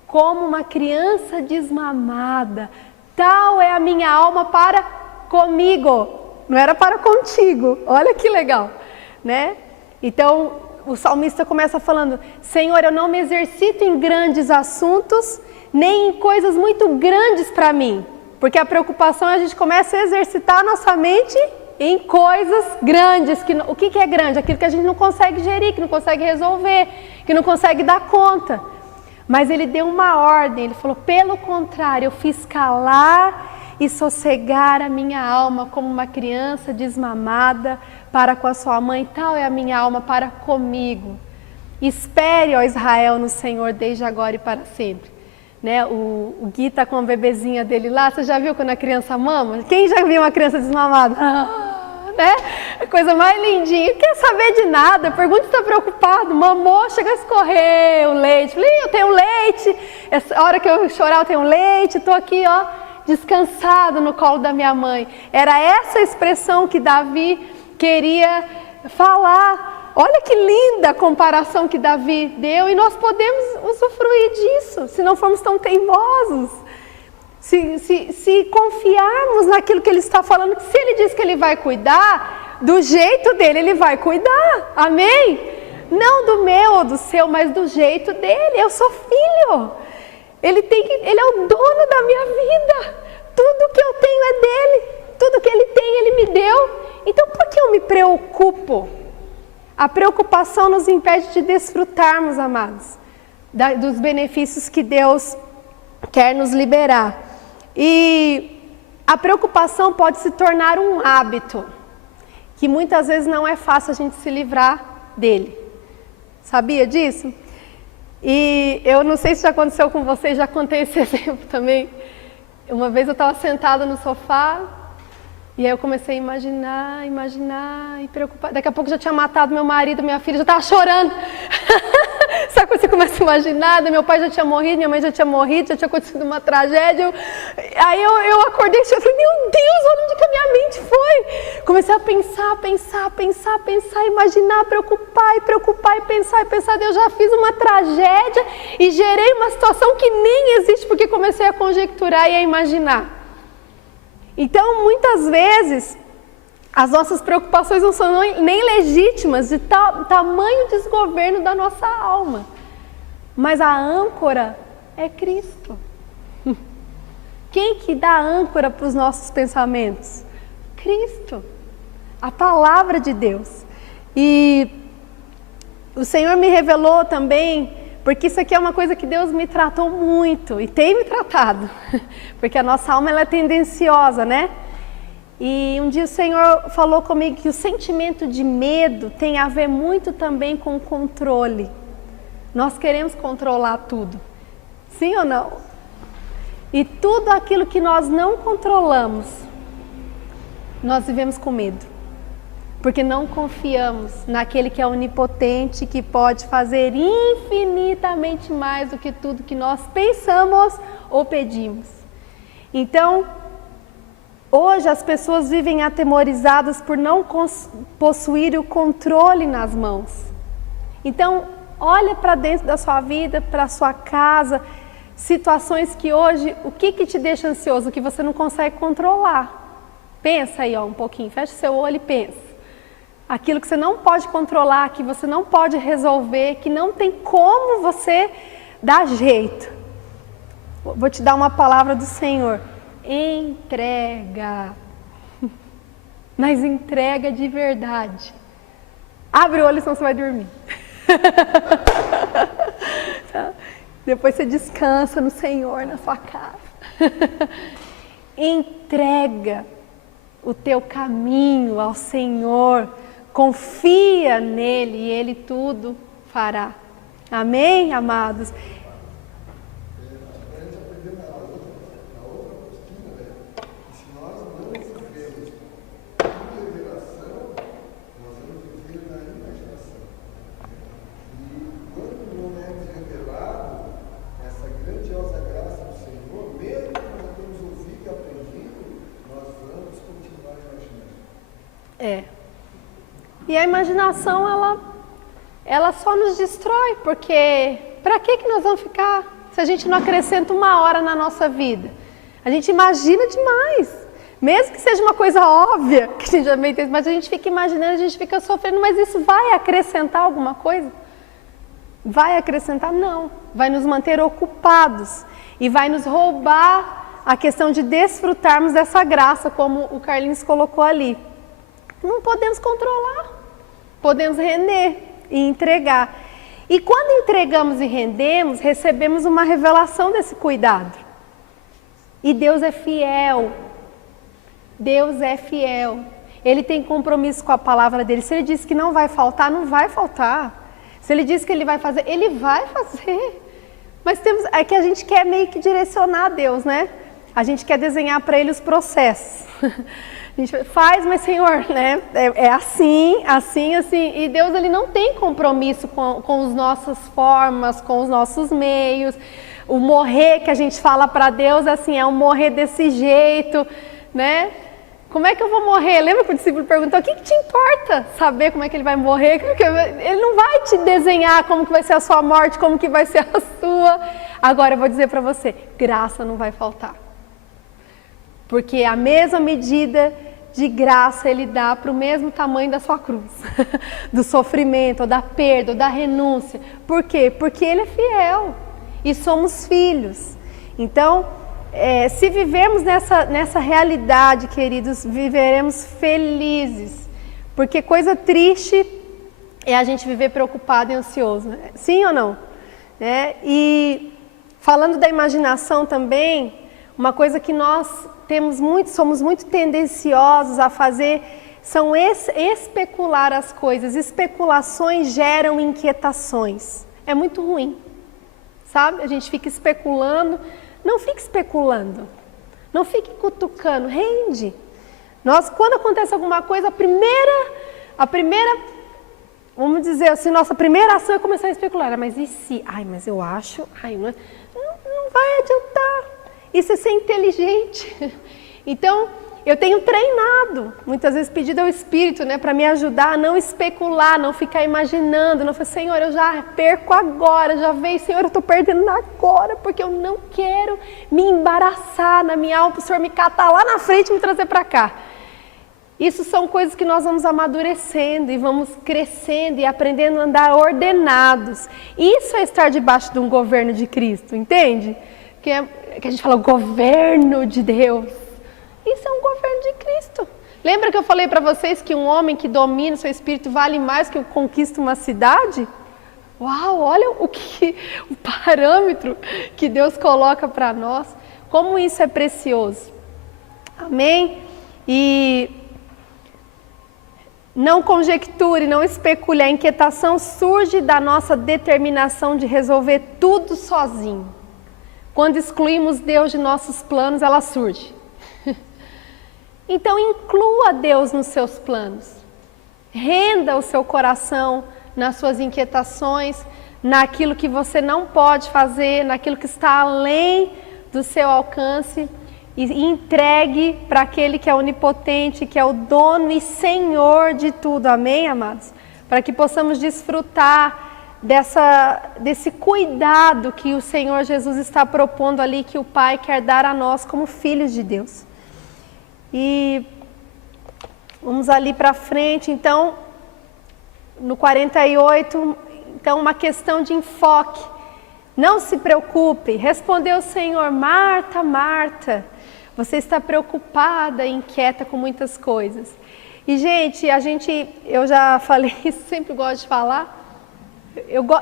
como uma criança desmamada, tal é a minha alma para comigo, não era para contigo, olha que legal, né? Então, o salmista começa falando, Senhor, eu não me exercito em grandes assuntos, nem em coisas muito grandes para mim, porque a preocupação é a gente começa a exercitar a nossa mente em coisas grandes. O que é grande? Aquilo que a gente não consegue gerir, que não consegue resolver, que não consegue dar conta. Mas ele deu uma ordem, ele falou, pelo contrário, eu fiz calar e sossegar a minha alma como uma criança desmamada para com a sua mãe, tal é a minha alma para comigo. Espere, ó Israel, no Senhor desde agora e para sempre. Né? O Gui está com a bebezinha dele lá, você já viu quando a criança mama? Quem já viu uma criança desmamada? Né? A coisa mais lindinha, não quer saber de nada, pergunta se está preocupado, mamou, chega a escorrer o leite, falei, eu tenho leite, essa hora que eu chorar eu tenho leite, estou aqui ó, descansado no colo da minha mãe. Era essa expressão que Davi queria falar. Olha que linda a comparação que Davi deu e nós podemos usufruir disso, se não formos tão teimosos. Se confiarmos naquilo que Ele está falando, que se Ele diz que Ele vai cuidar, do jeito dele Ele vai cuidar, amém? Não do meu ou do seu, mas do jeito dele, eu sou filho, Ele é o dono da minha vida, tudo que eu tenho é dele, tudo que Ele tem Ele me deu, então por que eu me preocupo? A preocupação nos impede de desfrutarmos, amados, dos benefícios que Deus quer nos liberar. E a preocupação pode se tornar um hábito, que muitas vezes não é fácil a gente se livrar dele. Sabia disso? E eu não sei se já aconteceu com vocês, já contei esse exemplo também. Uma vez eu estava sentada no sofá, e aí eu comecei a imaginar e preocupar. Daqui a pouco já tinha matado meu marido, minha filha já estava chorando. Sabe quando você começa a imaginar? Meu pai já tinha morrido, minha mãe já tinha morrido, já tinha acontecido uma tragédia. Aí eu acordei e falei, meu Deus, olha onde que a minha mente foi. Comecei a pensar, imaginar, preocupar e pensar. Deus, já fiz uma tragédia e gerei uma situação que nem existe, porque comecei a conjecturar e a imaginar. Então, muitas vezes, as nossas preocupações não são nem legítimas, de tamanho desgoverno da nossa alma. Mas a âncora é Cristo. Quem que dá âncora para os nossos pensamentos? Cristo. A palavra de Deus. E o Senhor me revelou também, porque isso aqui é uma coisa que Deus me tratou muito e tem me tratado, porque a nossa alma ela é tendenciosa, né? E um dia o Senhor falou comigo que o sentimento de medo tem a ver muito também com o controle. Nós queremos controlar tudo, sim ou não? E tudo aquilo que nós não controlamos, nós vivemos com medo. Porque não confiamos naquele que é onipotente, que pode fazer infinitamente mais do que tudo que nós pensamos ou pedimos. Então, hoje as pessoas vivem atemorizadas por não possuir o controle nas mãos. Então, olha para dentro da sua vida, para a sua casa, situações que hoje, o que te deixa ansioso, o que você não consegue controlar. Pensa aí um pouquinho, fecha seu olho e pensa. Aquilo que você não pode controlar, que você não pode resolver, que não tem como você dar jeito. Vou te dar uma palavra do Senhor. Entrega. Mas entrega de verdade. Abre o olho, senão você vai dormir. Tá? Depois você descansa no Senhor, na sua casa. Entrega o teu caminho ao Senhor. Confia nele e Ele tudo fará. Amém, amados? E a imaginação, ela só nos destrói, porque para que nós vamos ficar se a gente não acrescenta uma hora na nossa vida? A gente imagina demais, mesmo que seja uma coisa óbvia, que a gente já meio, mas a gente fica imaginando, a gente fica sofrendo, mas isso vai acrescentar alguma coisa? Vai acrescentar? Não. Vai nos manter ocupados e vai nos roubar a questão de desfrutarmos dessa graça, como o Carlinhos colocou ali. Não podemos controlar, podemos render e entregar. E quando entregamos e rendemos, recebemos uma revelação desse cuidado. E Deus é fiel. Deus é fiel. Ele tem compromisso com a palavra dele. Se ele disse que não vai faltar, não vai faltar. Se ele disse que ele vai fazer, ele vai fazer. Mas é que a gente quer meio que direcionar a Deus, né? A gente quer desenhar para ele os processos. A gente faz, mas Senhor, né? É assim, assim, assim. E Deus, ele não tem compromisso com as nossas formas, com os nossos meios. O morrer que a gente fala para Deus, assim, é um morrer desse jeito, né? Como é que eu vou morrer? Lembra que o discípulo perguntou, o que te importa saber como é que ele vai morrer? Ele não vai te desenhar como que vai ser a sua morte, como que vai ser a sua. Agora eu vou dizer para você, graça não vai faltar. Porque a mesma medida de graça Ele dá para o mesmo tamanho da sua cruz. Do sofrimento, ou da perda, ou da renúncia. Por quê? Porque Ele é fiel. E somos filhos. Então, se vivermos nessa realidade, queridos, viveremos felizes. Porque coisa triste é a gente viver preocupado e ansioso. Né? Sim ou não? E falando da imaginação também, uma coisa que nós somos muito tendenciosos a fazer, são especular as coisas. Especulações geram inquietações. É muito ruim, sabe? A gente fica especulando. Não fique especulando. Não fique cutucando. Rende. Quando acontece alguma coisa, a primeira, vamos dizer assim, nossa primeira ação é começar a especular. Mas e se? Mas eu acho. Não vai adiantar. Isso é ser inteligente. Então, eu tenho treinado, muitas vezes pedido ao Espírito, né, para me ajudar a não especular, não ficar imaginando, não falar, Senhor, eu já perco agora, já veio, Senhor, eu estou perdendo agora, porque eu não quero me embaraçar na minha alma, para o Senhor me catar lá na frente e me trazer para cá. Isso são coisas que nós vamos amadurecendo e vamos crescendo e aprendendo a andar ordenados. Isso é estar debaixo de um governo de Cristo, entende? Que a gente fala, o governo de Deus. Isso é um governo de Cristo. Lembra que eu falei para vocês que um homem que domina o seu espírito vale mais que conquista uma cidade? Uau, olha o parâmetro que Deus coloca para nós. Como isso é precioso. Amém? E não conjecture, não especule. A inquietação surge da nossa determinação de resolver tudo sozinho. Quando excluímos Deus de nossos planos, ela surge. Então, inclua Deus nos seus planos. Renda o seu coração nas suas inquietações, naquilo que você não pode fazer, naquilo que está além do seu alcance. E entregue para aquele que é onipotente, que é o dono e Senhor de tudo. Amém, amados? Para que possamos desfrutar desse cuidado que o Senhor Jesus está propondo ali, que o Pai quer dar a nós como filhos de Deus. E vamos ali para frente, então, no 48, então uma questão de enfoque. Não se preocupe, respondeu o Senhor: Marta, Marta, você está preocupada e inquieta com muitas coisas. E gente, eu já falei isso, sempre gosto de falar.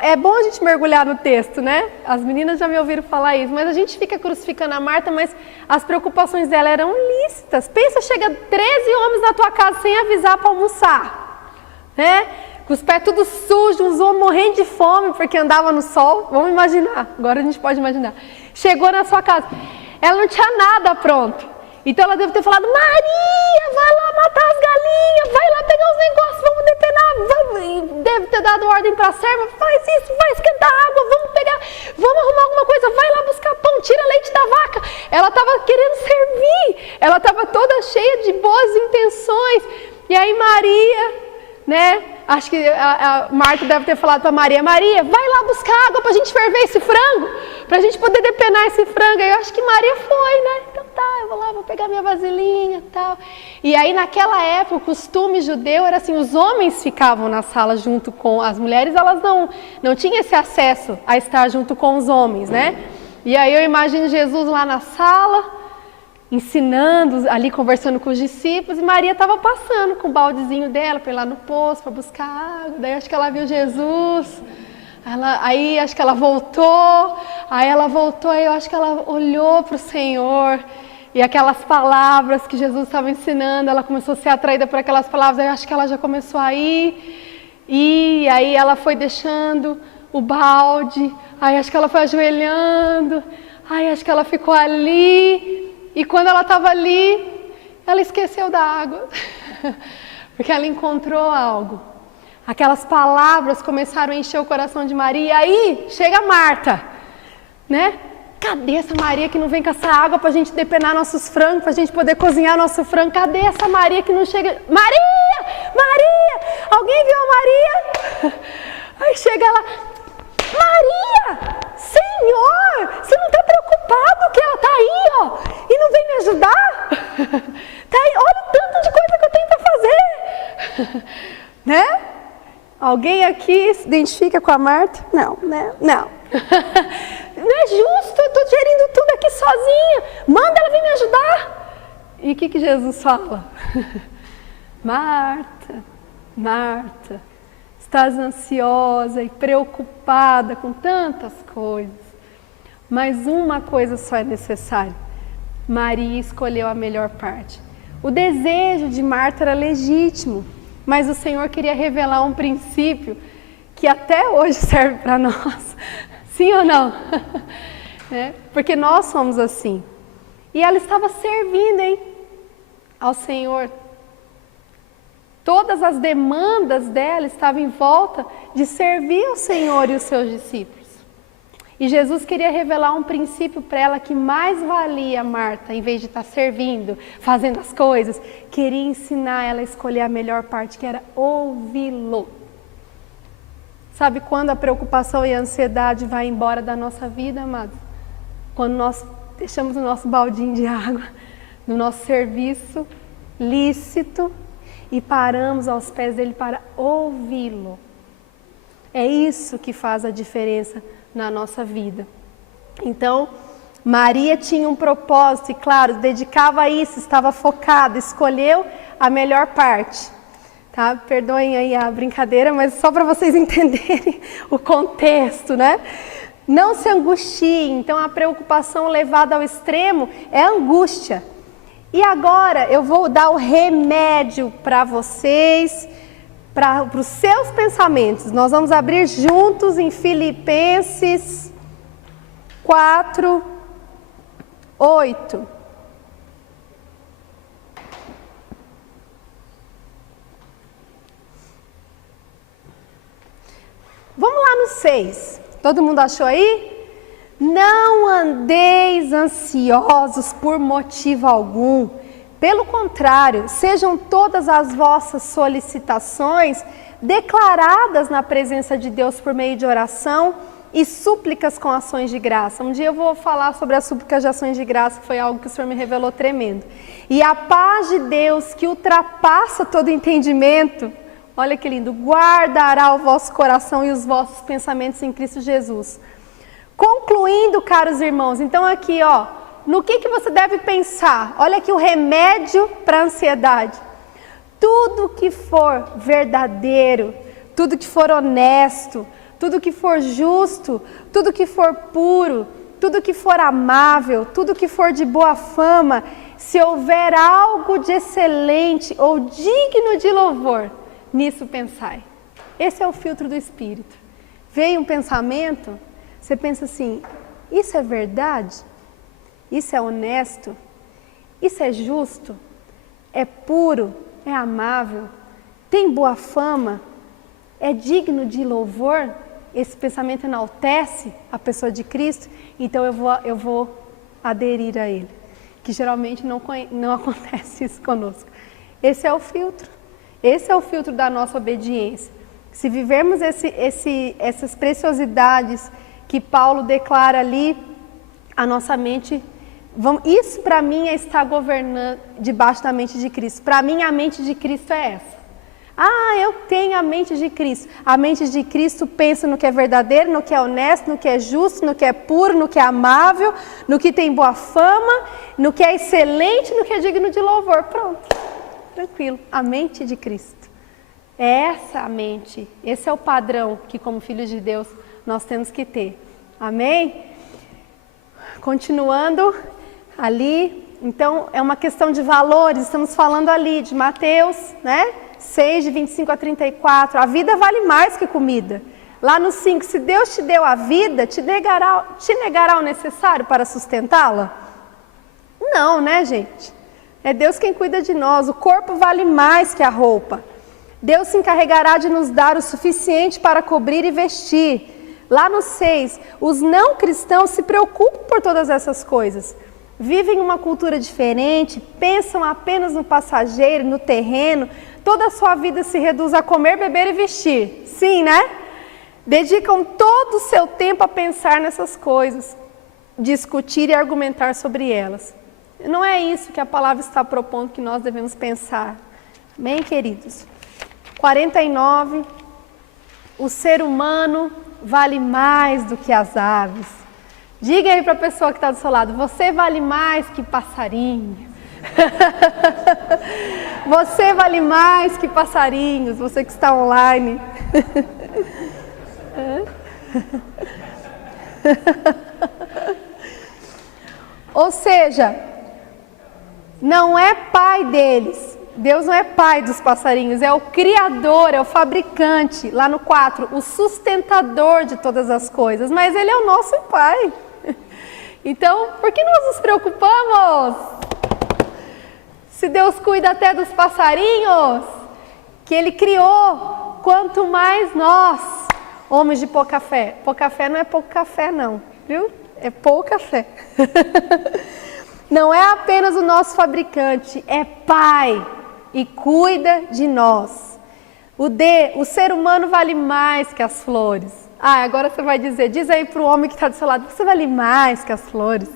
É bom a gente mergulhar no texto, né? As meninas já me ouviram falar isso, mas a gente fica crucificando a Marta, mas as preocupações dela eram lícitas. Pensa, chega 13 homens na tua casa sem avisar para almoçar, né? Com os pés tudo sujos, uns homens morrendo de fome porque andava no sol. Vamos imaginar, agora a gente pode imaginar. Chegou na sua casa, ela não tinha nada pronto. Então ela deve ter falado: Maria, vai lá matar as galinhas, vai lá pegar os negócios, vamos depenar. Deve ter dado ordem para a serva: faz isso, vai esquentar água, vamos arrumar alguma coisa, vai lá buscar pão, tira leite da vaca. Ela estava querendo servir, ela estava toda cheia de boas intenções. E aí Maria, né? Acho que a Marta deve ter falado para Maria: Maria, vai lá buscar água para a gente ferver esse frango, para a gente poder depenar esse frango. Eu acho que Maria foi, né? Então tá, eu vou lá, vou pegar minha vasilhinha e tal. E aí naquela época o costume judeu era assim: os homens ficavam na sala junto com as mulheres, elas não tinham esse acesso a estar junto com os homens, né? E aí eu imagino Jesus lá na sala, ensinando, ali conversando com os discípulos, e Maria estava passando com o baldezinho dela para ir lá no poço, para buscar água. Daí acho que ela viu Jesus, aí acho que ela voltou, aí eu acho que ela olhou para o Senhor, e aquelas palavras que Jesus estava ensinando, ela começou a ser atraída por aquelas palavras, aí acho que ela já começou a ir, e aí ela foi deixando o balde, aí acho que ela foi ajoelhando, aí acho que ela ficou ali. E quando ela estava ali, ela esqueceu da água, porque ela encontrou algo. Aquelas palavras começaram a encher o coração de Maria, e aí chega Marta, né? Cadê essa Maria que não vem com essa água para a gente depenar nossos frangos, para a gente poder cozinhar nosso frango? Cadê essa Maria que não chega? Maria! Maria! Alguém viu a Maria? Aí chega ela: Maria! Senhor, você não está preocupado que ela está aí, ó, e não vem me ajudar? Tá aí, olha o tanto de coisa que eu tenho para fazer. Né? Alguém aqui se identifica com a Marta? Não, né? Não. Não é justo, eu estou gerindo tudo aqui sozinha. Manda ela vir me ajudar. E o que Jesus fala? Marta, Marta, estás ansiosa e preocupada com tantas coisas, mas uma coisa só é necessária. Maria escolheu a melhor parte. O desejo de Marta era legítimo, mas o Senhor queria revelar um princípio que até hoje serve para nós. Sim ou não? Né? Porque nós somos assim. E ela estava servindo, ao Senhor. Todas as demandas dela estavam em volta de servir ao Senhor e os seus discípulos. E Jesus queria revelar um princípio para ela que mais valia Marta, em vez de estar servindo, fazendo as coisas, queria ensinar ela a escolher a melhor parte, que era ouvi-lo. Sabe quando a preocupação e a ansiedade vai embora da nossa vida, amados? Quando nós deixamos o nosso baldinho de água no nosso serviço lícito e paramos aos pés dele para ouvi-lo. É isso que faz a diferença na nossa vida. Então, Maria tinha um propósito e, claro, dedicava a isso, estava focada, escolheu a melhor parte. Tá? Perdoem aí a brincadeira, mas só para vocês entenderem o contexto, né? Não se angustie. Então, a preocupação levada ao extremo é angústia. E agora eu vou dar o remédio para vocês, para os seus pensamentos. Nós vamos abrir juntos em Filipenses 4, 8. Vamos lá no 6. Todo mundo achou aí? Não andeis ansiosos por motivo algum. Pelo contrário, sejam todas as vossas solicitações declaradas na presença de Deus por meio de oração e súplicas com ações de graça. Um dia eu vou falar sobre as súplicas de ações de graça, que foi algo que o Senhor me revelou tremendo. E a paz de Deus, que ultrapassa todo entendimento, olha que lindo, guardará o vosso coração e os vossos pensamentos em Cristo Jesus. Concluindo, caros irmãos, então aqui, ó, no que você deve pensar? Olha aqui o remédio para a ansiedade. Tudo que for verdadeiro, tudo que for honesto, tudo que for justo, tudo que for puro, tudo que for amável, tudo que for de boa fama, se houver algo de excelente ou digno de louvor, nisso pensai. Esse é o filtro do Espírito. Veio um pensamento, você pensa assim, isso é verdade? Isso é honesto? Isso é justo? É puro? É amável? Tem boa fama? É digno de louvor? Esse pensamento enaltece a pessoa de Cristo, então eu vou aderir a ele. Que geralmente não acontece isso conosco. Esse é o filtro. Esse é o filtro da nossa obediência. Se vivermos essas preciosidades que Paulo declara ali, a nossa mente... isso para mim é estar governando debaixo da mente de Cristo. Para mim a mente de Cristo é essa. Eu tenho a mente de Cristo. A mente de Cristo pensa no que é verdadeiro, no que é honesto, no que é justo, no que é puro, no que é amável, no que tem boa fama, no que é excelente, no que é digno de louvor. Pronto, tranquilo. A mente de Cristo. É essa a mente. Esse é o padrão que, como filhos de Deus, nós temos que ter. Amém? Continuando ali, então é uma questão de valores. Estamos falando ali de Mateus, né? 6, de 25 a 34, a vida vale mais que comida. Lá no 5, se Deus te deu a vida, te negará o necessário para sustentá-la? Não, né, gente? É Deus quem cuida de nós, o corpo vale mais que a roupa. Deus se encarregará de nos dar o suficiente para cobrir e vestir. Lá no 6, os não cristãos se preocupam por todas essas coisas. Vivem uma cultura diferente, pensam apenas no passageiro, no terreno. Toda a sua vida se reduz a comer, beber e vestir. Sim, né? Dedicam todo o seu tempo a pensar nessas coisas, discutir e argumentar sobre elas. Não é isso que a palavra está propondo que nós devemos pensar. Amém, queridos? 49. O ser humano vale mais do que as aves. Diga aí para a pessoa que está do seu lado, você vale mais que passarinho. Você vale mais que passarinhos, você que está online. Ou seja, não é pai deles. Deus não é pai dos passarinhos, é o criador, é o fabricante. Lá no 4, o sustentador de todas as coisas. Mas ele é o nosso pai. Então, por que nós nos preocupamos? Se Deus cuida até dos passarinhos que Ele criou, quanto mais nós, homens de pouca fé. Pouca fé não é pouco café não, viu? É pouca fé. Não é apenas o nosso fabricante, é Pai e cuida de nós. O ser humano vale mais que as flores. Agora você vai dizer, diz aí para o homem que está do seu lado, você vale mais que as flores.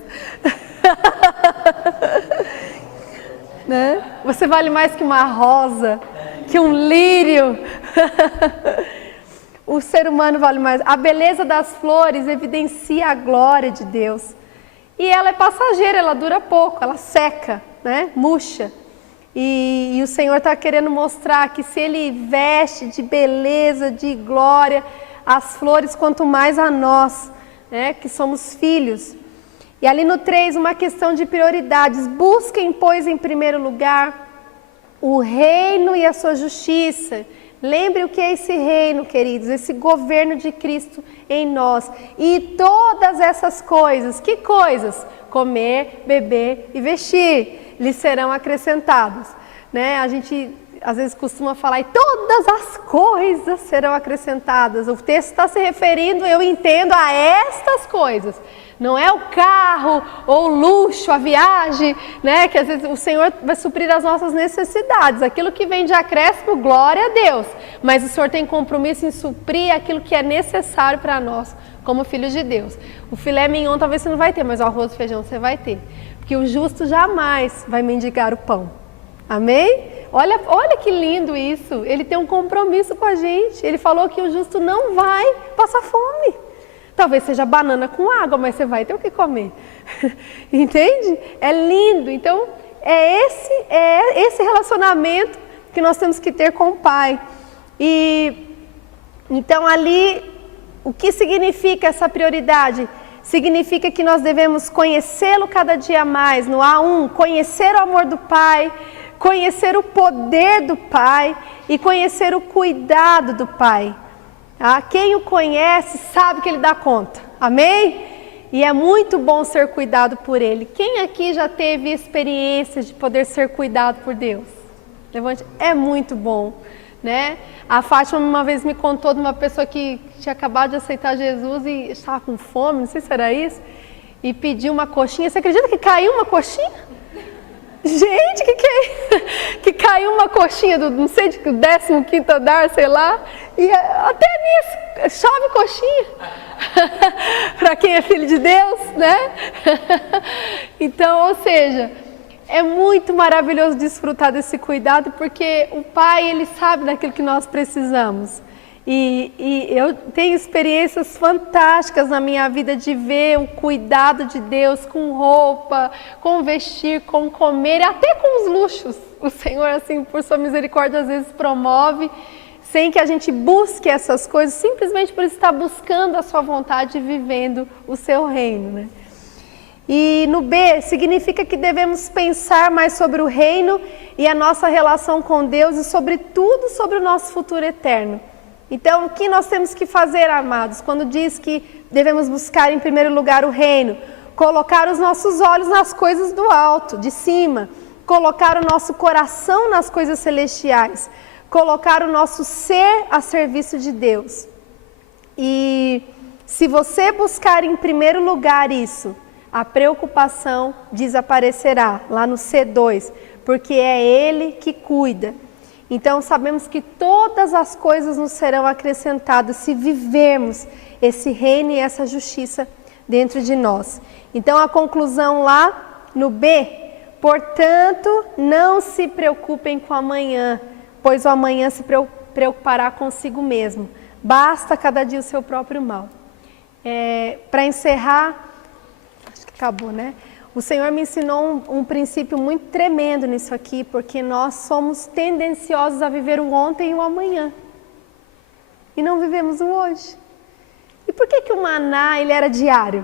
Né? Você vale mais que uma rosa, que um lírio. O ser humano vale mais. A beleza das flores evidencia a glória de Deus. E ela é passageira, ela dura pouco, ela seca, né? Murcha. E o Senhor está querendo mostrar que se Ele veste de beleza, de glória, as flores, quanto mais a nós, né? Que somos filhos. E ali no 3, uma questão de prioridades. Busquem, pois, em primeiro lugar, o reino e a sua justiça. Lembre o que é esse reino, queridos, esse governo de Cristo em nós. E todas essas coisas, que coisas? Comer, beber e vestir, lhes serão acrescentadas. Né? A gente às vezes costuma falar, e todas as coisas serão acrescentadas. O texto está se referindo, eu entendo, a estas coisas. Não é o carro, ou o luxo, a viagem, né? Que às vezes o Senhor vai suprir as nossas necessidades. Aquilo que vem de acréscimo, glória a Deus. Mas o Senhor tem compromisso em suprir aquilo que é necessário para nós, como filhos de Deus. O filé mignon talvez você não vai ter, mas o arroz e feijão você vai ter. Porque o justo jamais vai mendigar o pão. Amém? Olha que lindo isso. Ele tem um compromisso com a gente. Ele falou que o justo não vai passar fome. Talvez seja banana com água, mas você vai ter o que comer. Entende? É lindo. Então, é esse relacionamento que nós temos que ter com o Pai. E então ali, o que significa essa prioridade? Significa que nós devemos conhecê-lo cada dia mais. No A1, conhecer o amor do Pai, conhecer o poder do Pai e conhecer o cuidado do Pai. Quem o conhece sabe que Ele dá conta. Amém? E é muito bom ser cuidado por Ele. Quem aqui já teve experiências de poder ser cuidado por Deus? Levante. É muito bom, né? A Fátima uma vez me contou de uma pessoa que tinha acabado de aceitar Jesus e estava com fome, não sei se era isso, e pediu uma coxinha. Você acredita que caiu uma coxinha? Gente, que caiu uma coxinha do, não sei, de 15º andar, sei lá, e até nisso, chove coxinha, para quem é filho de Deus, né? Então, ou seja, é muito maravilhoso desfrutar desse cuidado, porque o Pai, Ele sabe daquilo que nós precisamos. E eu tenho experiências fantásticas na minha vida de ver o cuidado de Deus com roupa, com vestir, com comer, até com os luxos. O Senhor, assim, por sua misericórdia, às vezes promove, sem que a gente busque essas coisas, simplesmente por estar buscando a sua vontade e vivendo o seu reino, né? E no B, significa que devemos pensar mais sobre o reino e a nossa relação com Deus e sobretudo sobre o nosso futuro eterno. Então, o que nós temos que fazer, amados, quando diz que devemos buscar em primeiro lugar o reino? Colocar os nossos olhos nas coisas do alto, de cima. Colocar o nosso coração nas coisas celestiais. Colocar o nosso ser a serviço de Deus. E se você buscar em primeiro lugar isso, a preocupação desaparecerá, lá no C2, porque é Ele que cuida. Então, sabemos que todas as coisas nos serão acrescentadas se vivermos esse reino e essa justiça dentro de nós. Então, a conclusão lá no B, portanto, não se preocupem com o amanhã, pois o amanhã se preocupará consigo mesmo. Basta cada dia o seu próprio mal. Para encerrar, acho que acabou, né? O Senhor me ensinou um princípio muito tremendo nisso aqui, porque nós somos tendenciosos a viver o ontem e o amanhã. E não vivemos o hoje. E por que o maná ele era diário?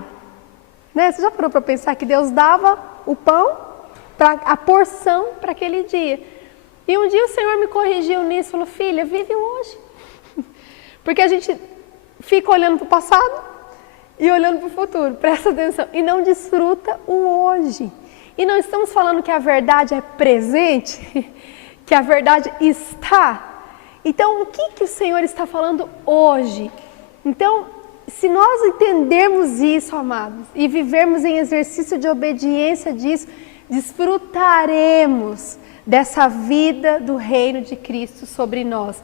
Né? Você já parou para pensar que Deus dava o pão, a porção para aquele dia? E um dia o Senhor me corrigiu nisso, falou, filha, vive o hoje. Porque a gente fica olhando para o passado e olhando para o futuro, presta atenção, e não desfruta o hoje. E não estamos falando que a verdade é presente, que a verdade está. Então, o que o Senhor está falando hoje? Então, se nós entendermos isso, amados, e vivermos em exercício de obediência disso, desfrutaremos dessa vida do reino de Cristo sobre nós.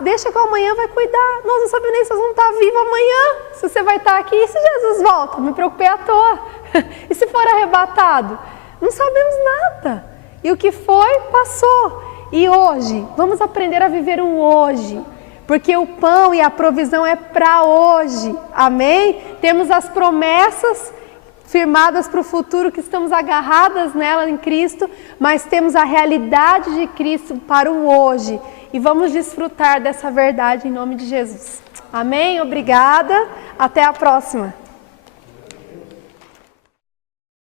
Deixa que o amanhã vai cuidar. Nós não sabemos nem se nós vamos estar vivos amanhã, se você vai estar aqui. E se Jesus volta? Me preocupei à toa. E se for arrebatado? Não sabemos nada. E o que foi, passou. E hoje, vamos aprender a viver o hoje. Porque o pão e a provisão é para hoje. Amém? Temos as promessas firmadas para o futuro, que estamos agarradas nela em Cristo, mas temos a realidade de Cristo para o hoje. E vamos desfrutar dessa verdade em nome de Jesus. Amém? Obrigada. Até a próxima.